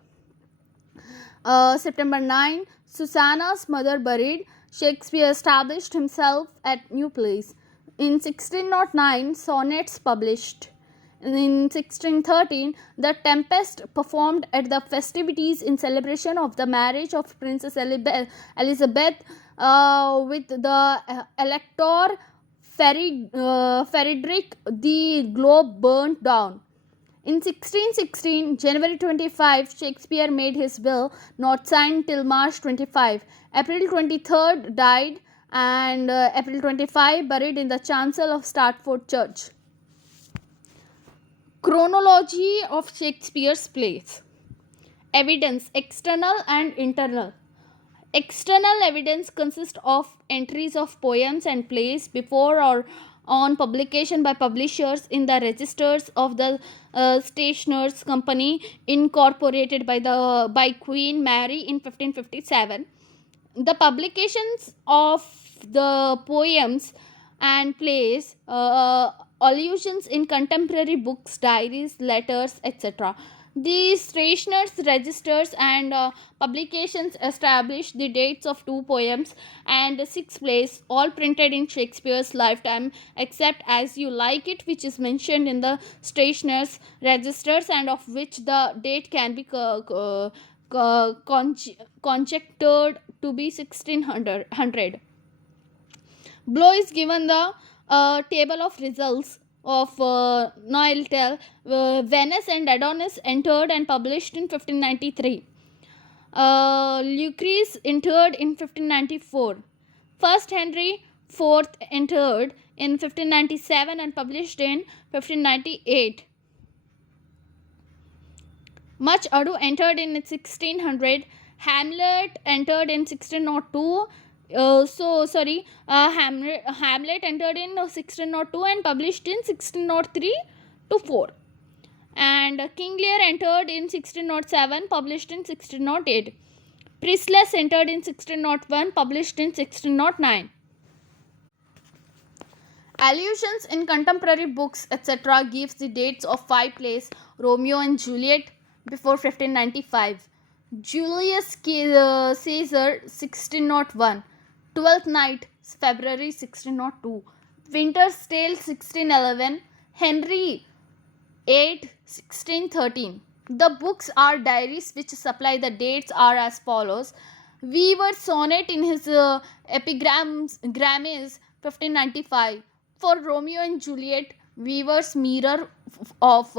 September 9, Susanna's mother buried. Shakespeare established himself at new place. In 1609, sonnets published. In 1613, The Tempest performed at the festivities in celebration of the marriage of Princess Elizabeth with the Elector Frederick. The Globe burnt down. In 1616, January 25, Shakespeare made his will, not signed till March 25. April 23rd died, and April 25 buried in the chancel of Stratford Church. Chronology of Shakespeare's plays. Evidence, external and internal. External evidence consists of entries of poems and plays before or on publication by publishers in the registers of the Stationers' Company, incorporated by Queen Mary in 1557. The publications of the poems and plays, allusions in contemporary books, diaries, letters, etc. The stationers' registers and publications establish the dates of 2 poems and 6 plays, all printed in Shakespeare's lifetime, except As You Like It, which is mentioned in the stationers' registers and of which the date can be conjectured to be 1600. Below is given the table of results of Noel Tell. Venus and Adonis entered and published in 1593. Lucrece entered in 1594. First Henry IV entered in 1597 and published in 1598. Much Ado entered in 1600. Hamlet entered in 1602. Hamlet entered in 1602 and published in 1603 to 4. And King Lear entered in 1607, published in 1608. Priestless entered in 1601, published in 1609. Allusions in contemporary books, etc., gives the dates of 5 plays: Romeo and Juliet before 1595, Julius Caesar 1601, Twelfth Night February 1602, Winter's Tale 1611, Henry VIII 1613. The books are diaries which supply the dates are as follows: Weaver's sonnet in his epigrams Grammys 1595. For Romeo and Juliet, Weaver's Mirror of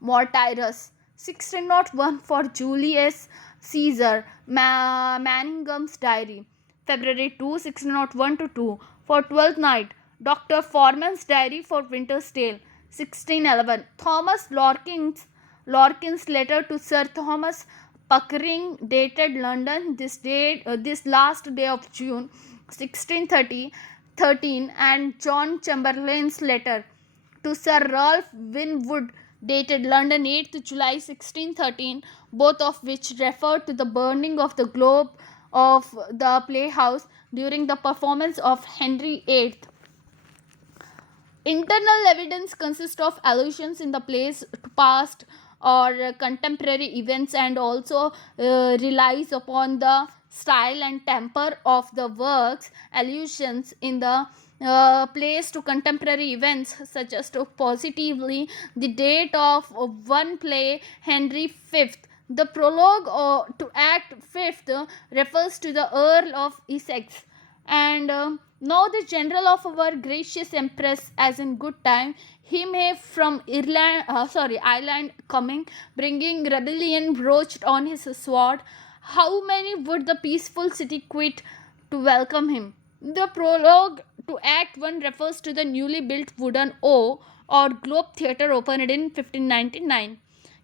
Mortirus 1601. For Julius Caesar, Manningham's Diary February 2, 1601 to 2. For Twelfth Night, Dr. Forman's Diary for Winter's Tale 1611. Thomas Lorcan's letter to Sir Thomas Pickering, dated London, this last day of June 1613, and John Chamberlain's letter to Sir Ralph Winwood, dated London, 8th July 1613, both of which refer to the burning of the globe of the playhouse during the performance of Henry VIII. Internal evidence consists of allusions in the plays to past or contemporary events, and also relies upon the style and temper of the works. Allusions in the plays to contemporary events suggest positively the date of one play, Henry V. The prologue to Act 5th refers to the Earl of Essex. And now the general of our gracious empress, as in good time, he may from Ireland coming, bringing rebellion broached on his sword. How many would the peaceful city quit to welcome him? The prologue to Act 1 refers to the newly built wooden O or Globe Theatre opened in 1599.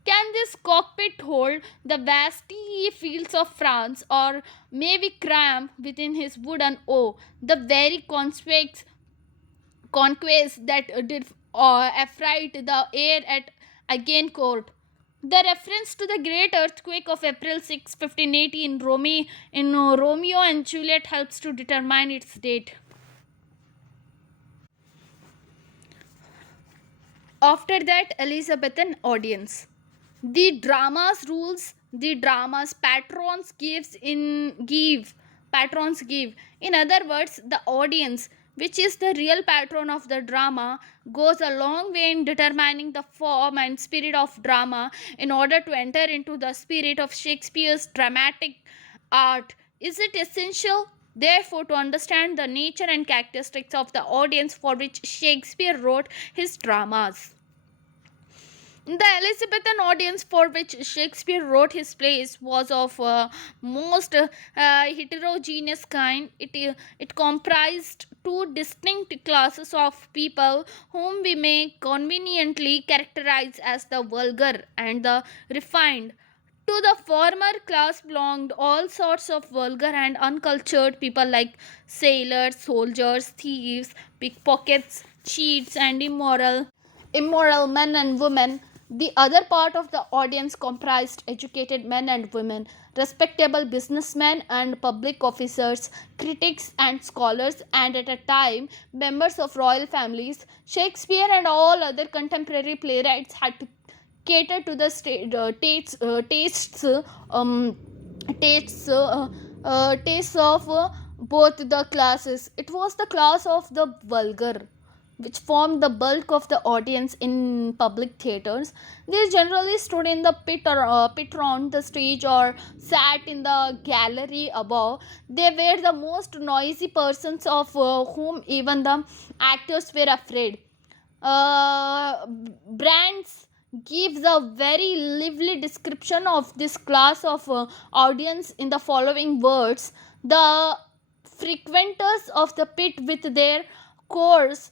Can this cockpit hold the vasty fields of France, or may we cram within his wooden O the very conquests that did affright the air at Agincourt? The reference to the great earthquake of April 6, 1580 in Romeo and Juliet helps to determine its date. After that, Elizabethan audience. The drama's rules, the drama's patrons give. In other words, the audience, which is the real patron of the drama, goes a long way in determining the form and spirit of drama. In order to enter into the spirit of Shakespeare's dramatic art, is it essential, therefore, to understand the nature and characteristics of the audience for which Shakespeare wrote his dramas. The Elizabethan audience for which Shakespeare wrote his plays was of most heterogeneous kind. It comprised two distinct classes of people whom we may conveniently characterize as the vulgar and the refined. To the former class belonged all sorts of vulgar and uncultured people like sailors, soldiers, thieves, pickpockets, cheats, and immoral men and women. The other part of the audience comprised educated men and women, respectable businessmen and public officers, critics and scholars, and at a time, members of royal families. Shakespeare and all other contemporary playwrights had to cater to the um, tastes tastes of both the classes. It was the class of the vulgar which formed the bulk of the audience in public theaters. They generally stood in the pit round the stage or sat in the gallery above. They were the most noisy persons, of whom even the actors were afraid. Brands gives a very lively description of this class of audience in the following words: the frequenters of the pit with their coarse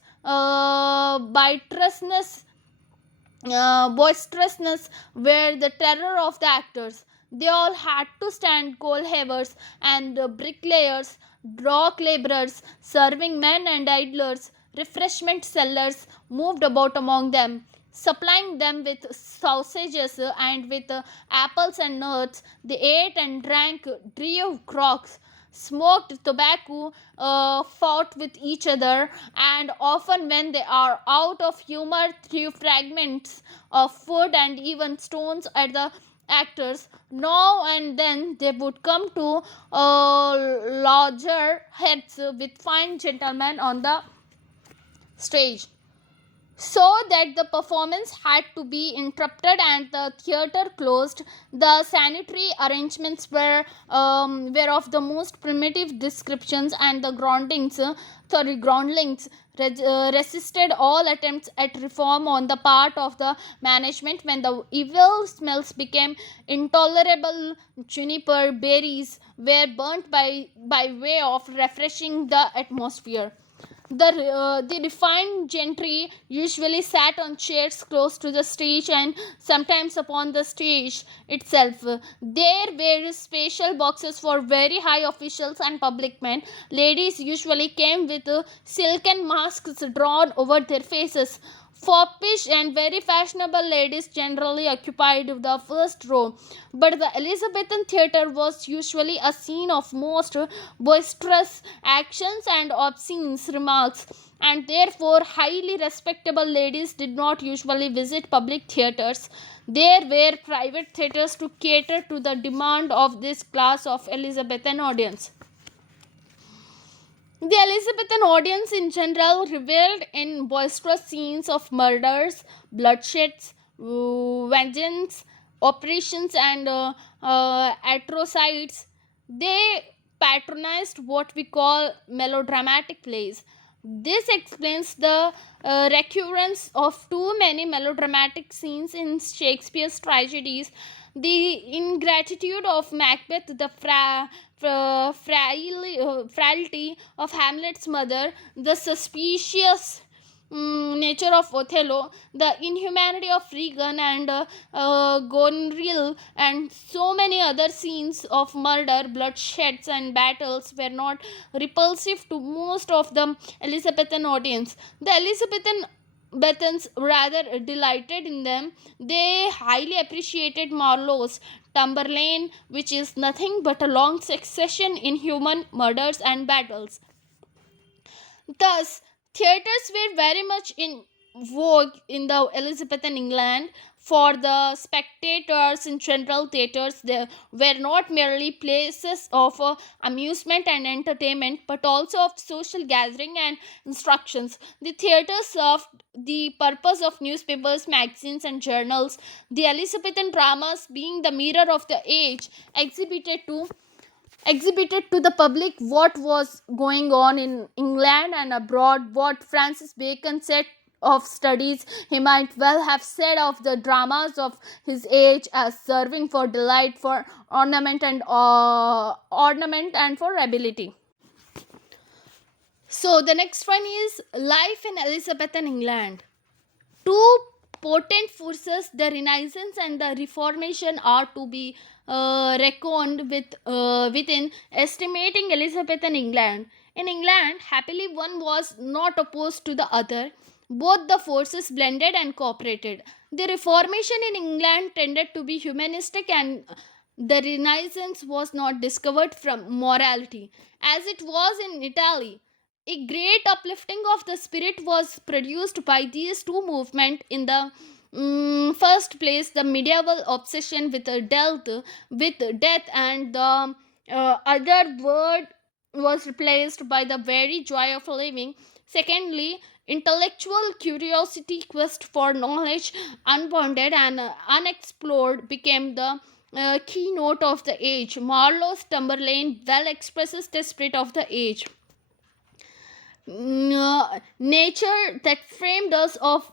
boisterousness were the terror of the actors. They all had to stand coal heavers and bricklayers, dock laborers, serving men and idlers, refreshment sellers moved about among them, supplying them with sausages and with apples and nuts. They ate and drank, drew crocks, smoked tobacco, fought with each other, and often, when they are out of humor, threw fragments of food and even stones at the actors. Now and then they would come to larger heads with fine gentlemen on the stage, so that the performance had to be interrupted and the theatre closed. The sanitary arrangements were of the most primitive descriptions, and the groundlings resisted all attempts at reform on the part of the management. When the evil smells became intolerable, juniper berries were burnt by way of refreshing the atmosphere. The refined gentry usually sat on chairs close to the stage and sometimes upon the stage itself. There were special boxes for very high officials and public men. Ladies usually came with silken masks drawn over their faces. Foppish and very fashionable ladies generally occupied the first row, but the Elizabethan theatre was usually a scene of most boisterous actions and obscene remarks, and therefore highly respectable ladies did not usually visit public theatres. There were private theatres to cater to the demand of this class of Elizabethan audience. The Elizabethan audience in general revelled in boisterous scenes of murders, bloodsheds, vengeance, operations, and atrocities. They patronized what we call melodramatic plays. This explains the recurrence of too many melodramatic scenes in Shakespeare's tragedies. The ingratitude of Macbeth, the frailty of Hamlet's mother, the suspicious nature of Othello, the inhumanity of Regan and Goneril, and so many other scenes of murder, bloodsheds, and battles were not repulsive to most of the Elizabethan audience. The Elizabethans rather delighted in them. They highly appreciated Marlowe's Tamburlaine, which is nothing but a long succession in human murders and battles. Thus, theatres were very much in vogue in the Elizabethan England. For the spectators in general, theatres they were not merely places of amusement and entertainment, but also of social gathering and instructions. The theatres served the purpose of newspapers, magazines, and journals. The Elizabethan dramas, being the mirror of the age, exhibited to the public what was going on in England and abroad. What Francis Bacon said of studies, he might well have said of the dramas of his age, as serving for delight, for ornament and for ability. So the next one is life in Elizabethan England. Two potent forces, the Renaissance and the Reformation, are to be reckoned with within estimating Elizabethan England. In England, happily, one was not opposed to the other. Both the forces blended and cooperated. The Reformation in England tended to be humanistic, and the Renaissance was not discovered from morality, as it was in Italy. A great uplifting of the spirit was produced by these two movements in the First place, the medieval obsession with death, and the other word was replaced by the very joy of living. Secondly, intellectual curiosity, quest for knowledge, unbounded and unexplored, became the keynote of the age. Marlowe's Tamburlaine well expresses the spirit of the age. Nature that framed us of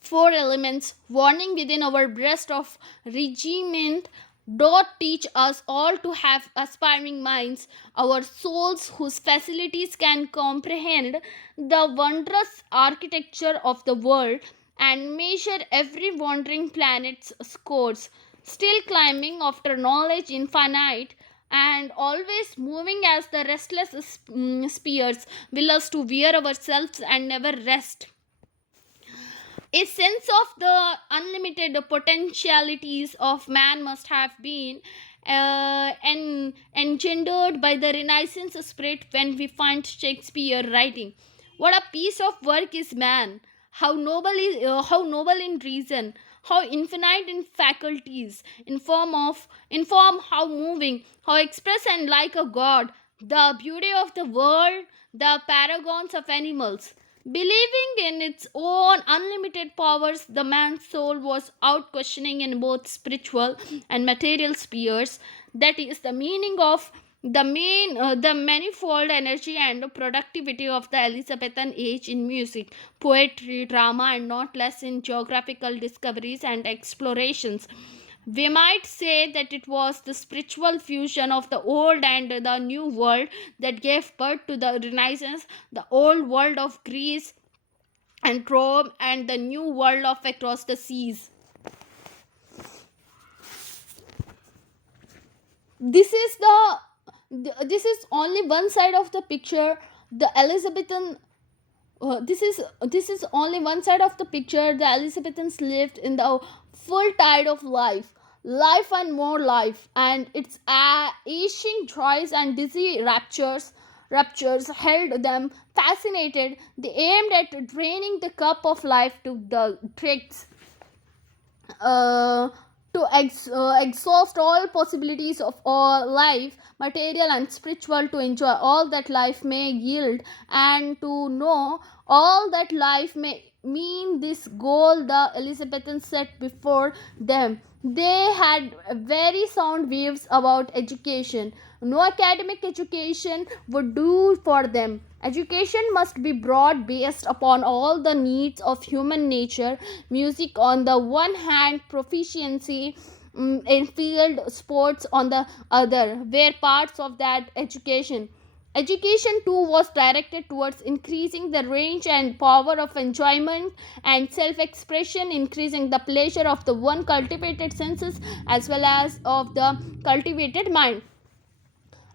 four elements, warning within our breast of regiment, doth teach us all to have aspiring minds, our souls whose facilities can comprehend the wondrous architecture of the world and measure every wandering planet's scores, still climbing after knowledge infinite and always moving as the restless spheres will us to wear ourselves and never rest. A sense of the unlimited potentialities of man must have been engendered by the Renaissance spirit when we find Shakespeare writing. What a piece of work is man! How noble in reason, how infinite in faculties, in form, how moving, how express and like a god, the beauty of the world, the paragons of animals. Believing in its own unlimited powers, the man's soul was out questioning in both spiritual and material spheres. That is the meaning of the manifold energy and productivity of the Elizabethan age in music, poetry, drama, and not less in geographical discoveries and explorations. We might say that it was the spiritual fusion of the old and the new world that gave birth to the Renaissance, the old world of Greece and Rome, and the new world of across the seas. This is this is only one side of the picture. The Elizabethan this is only one side of the picture. The Elizabethans lived in the full tide of life and more life, and its aching joys and dizzy raptures held them fascinated. They aimed at draining the cup of life to the dregs, uh, to exhaust all possibilities of all life, material and spiritual, to enjoy all that life may yield, and to know all that life may mean. This goal the Elizabethans set before them. They had very sound views about education. No academic education would do for them. Education must be broad, based upon all the needs of human nature. Music on the one hand, proficiency in field sports on the other, were parts of that education. Education too was directed towards increasing the range and power of enjoyment and self expression, increasing the pleasure of the one cultivated senses as well as of the cultivated mind.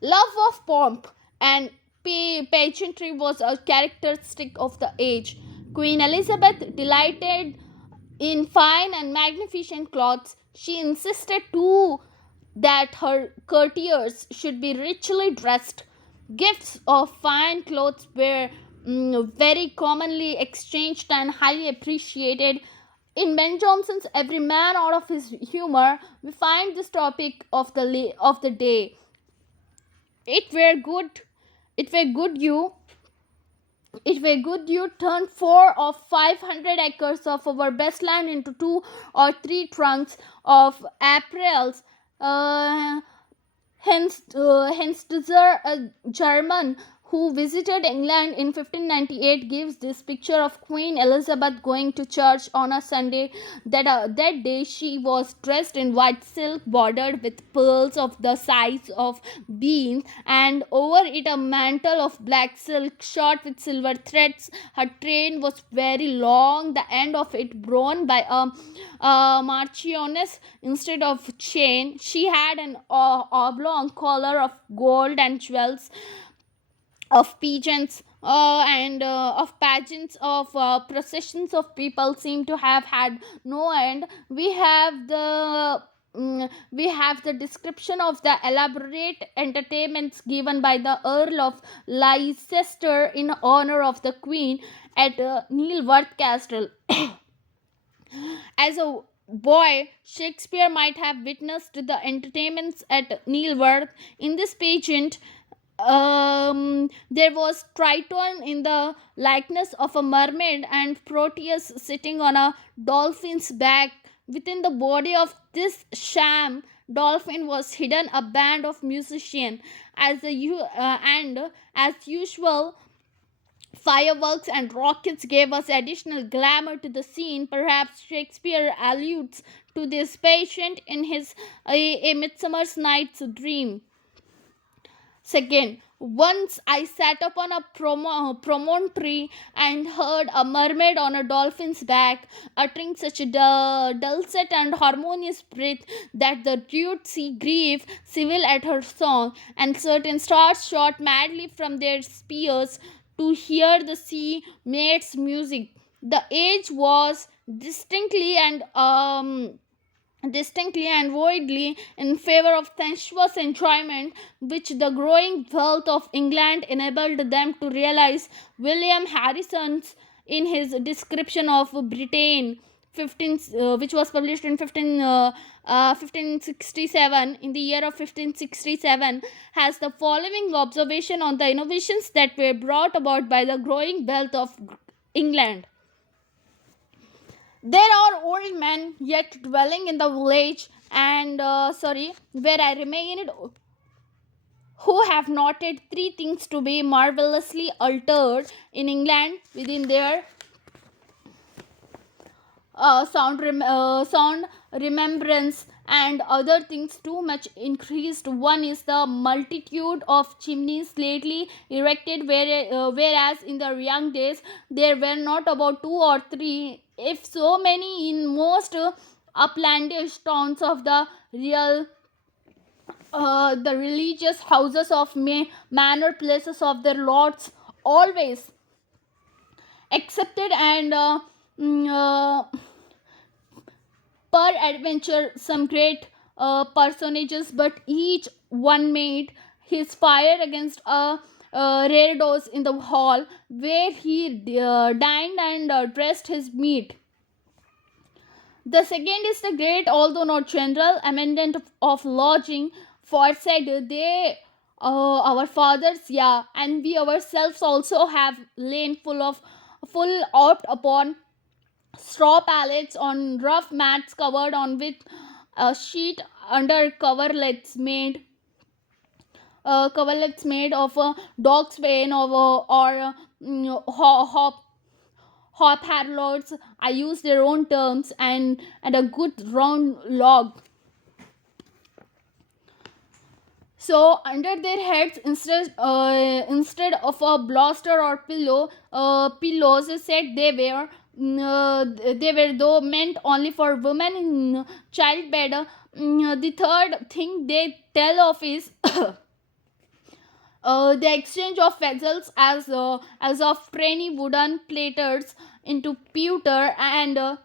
Love of pomp and pageantry was a characteristic of the age. Queen Elizabeth delighted in fine and magnificent clothes. She insisted too that her courtiers should be richly dressed. Gifts of fine clothes were very commonly exchanged and highly appreciated. In Ben Jonson's Every Man Out of His Humor, we find this topic of the day. It were good. It were good you. It were good you turned 4 of 500 acres of our best land into 2 or 3 trunks of apparels. Uh, hence, a German who visited England in 1598 gives this picture of Queen Elizabeth going to church on a Sunday. That day she was dressed in white silk bordered with pearls of the size of beans, and over it a mantle of black silk shot with silver threads. Her train was very long, the end of it borne by a marchioness instead of chain. She had an oblong collar of gold and jewels, of pageants of pageants of processions of people seem to have had no end. We have the description of the elaborate entertainments given by the Earl of Leicester in honor of the Queen at Neilworth Castle. As a boy, Shakespeare might have witnessed the entertainments at Neilworth. In this pageant, there was Triton in the likeness of a mermaid and Proteus sitting on a dolphin's back. Within the body of this sham dolphin was hidden a band of musicians. And as usual, fireworks and rockets gave us additional glamour to the scene. Perhaps Shakespeare alludes to this patient in his A Midsummer's Night's Dream. Second, once I sat upon a promontory and heard a mermaid on a dolphin's back, uttering such a dulcet and harmonious breath that the rude sea grieved civil at her song, and certain stars shot madly from their spears to hear the sea maid's music. The age was distinctly and voidly in favor of sensuous enjoyment, which the growing wealth of England enabled them to realize. William Harrison's, in his description of Britain, which was published in 1567, in the year of 1567, has the following observation on the innovations that were brought about by the growing wealth of England. There are old men yet dwelling in the village where I remained, who have noted three things to be marvelously altered in England within their sound remembrance, and other things too much increased. One is the multitude of chimneys lately erected, whereas in the young days there were not about two or three, if so many, in most uplandish towns of the religious houses of manor places of their lords, always accepted and per adventure some great personages, but each one made his fire against a rare dose in the hall where he dined and dressed his meat. The second is the great, although not general, amendment of lodging. For said they, our fathers, and we ourselves also have lain full out upon straw pallets on rough mats covered on with a sheet under coverlets made of a dog's bane or hop harlots. I use their own terms, and a good round log. So under their heads, instead of a bolster or pillows, said they were though meant only for women in childbed. The third thing they tell of is the exchange of vessels as of tiny wooden platters into pewter, and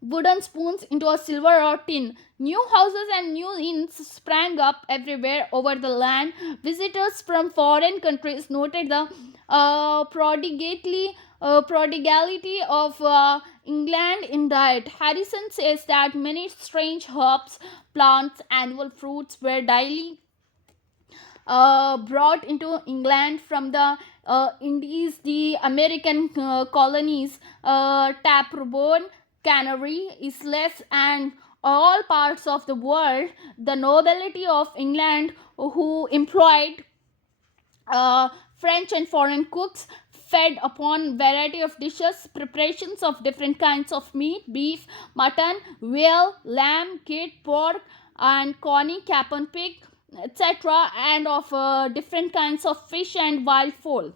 wooden spoons into a silver or tin. New houses and new inns sprang up everywhere over the land. Visitors from foreign countries noted the prodigality of England in diet. Harrison says that many strange herbs, plants, annual fruits were daily brought into England from the Indies, the American colonies, Taprobone, Canary, Isles, and all parts of the world. The nobility of England, who employed French and foreign cooks, fed upon variety of dishes, preparations of different kinds of meat, beef, mutton, veal, lamb, kid, pork, and coney, capon pig, etc., and of different kinds of fish and wild fowl.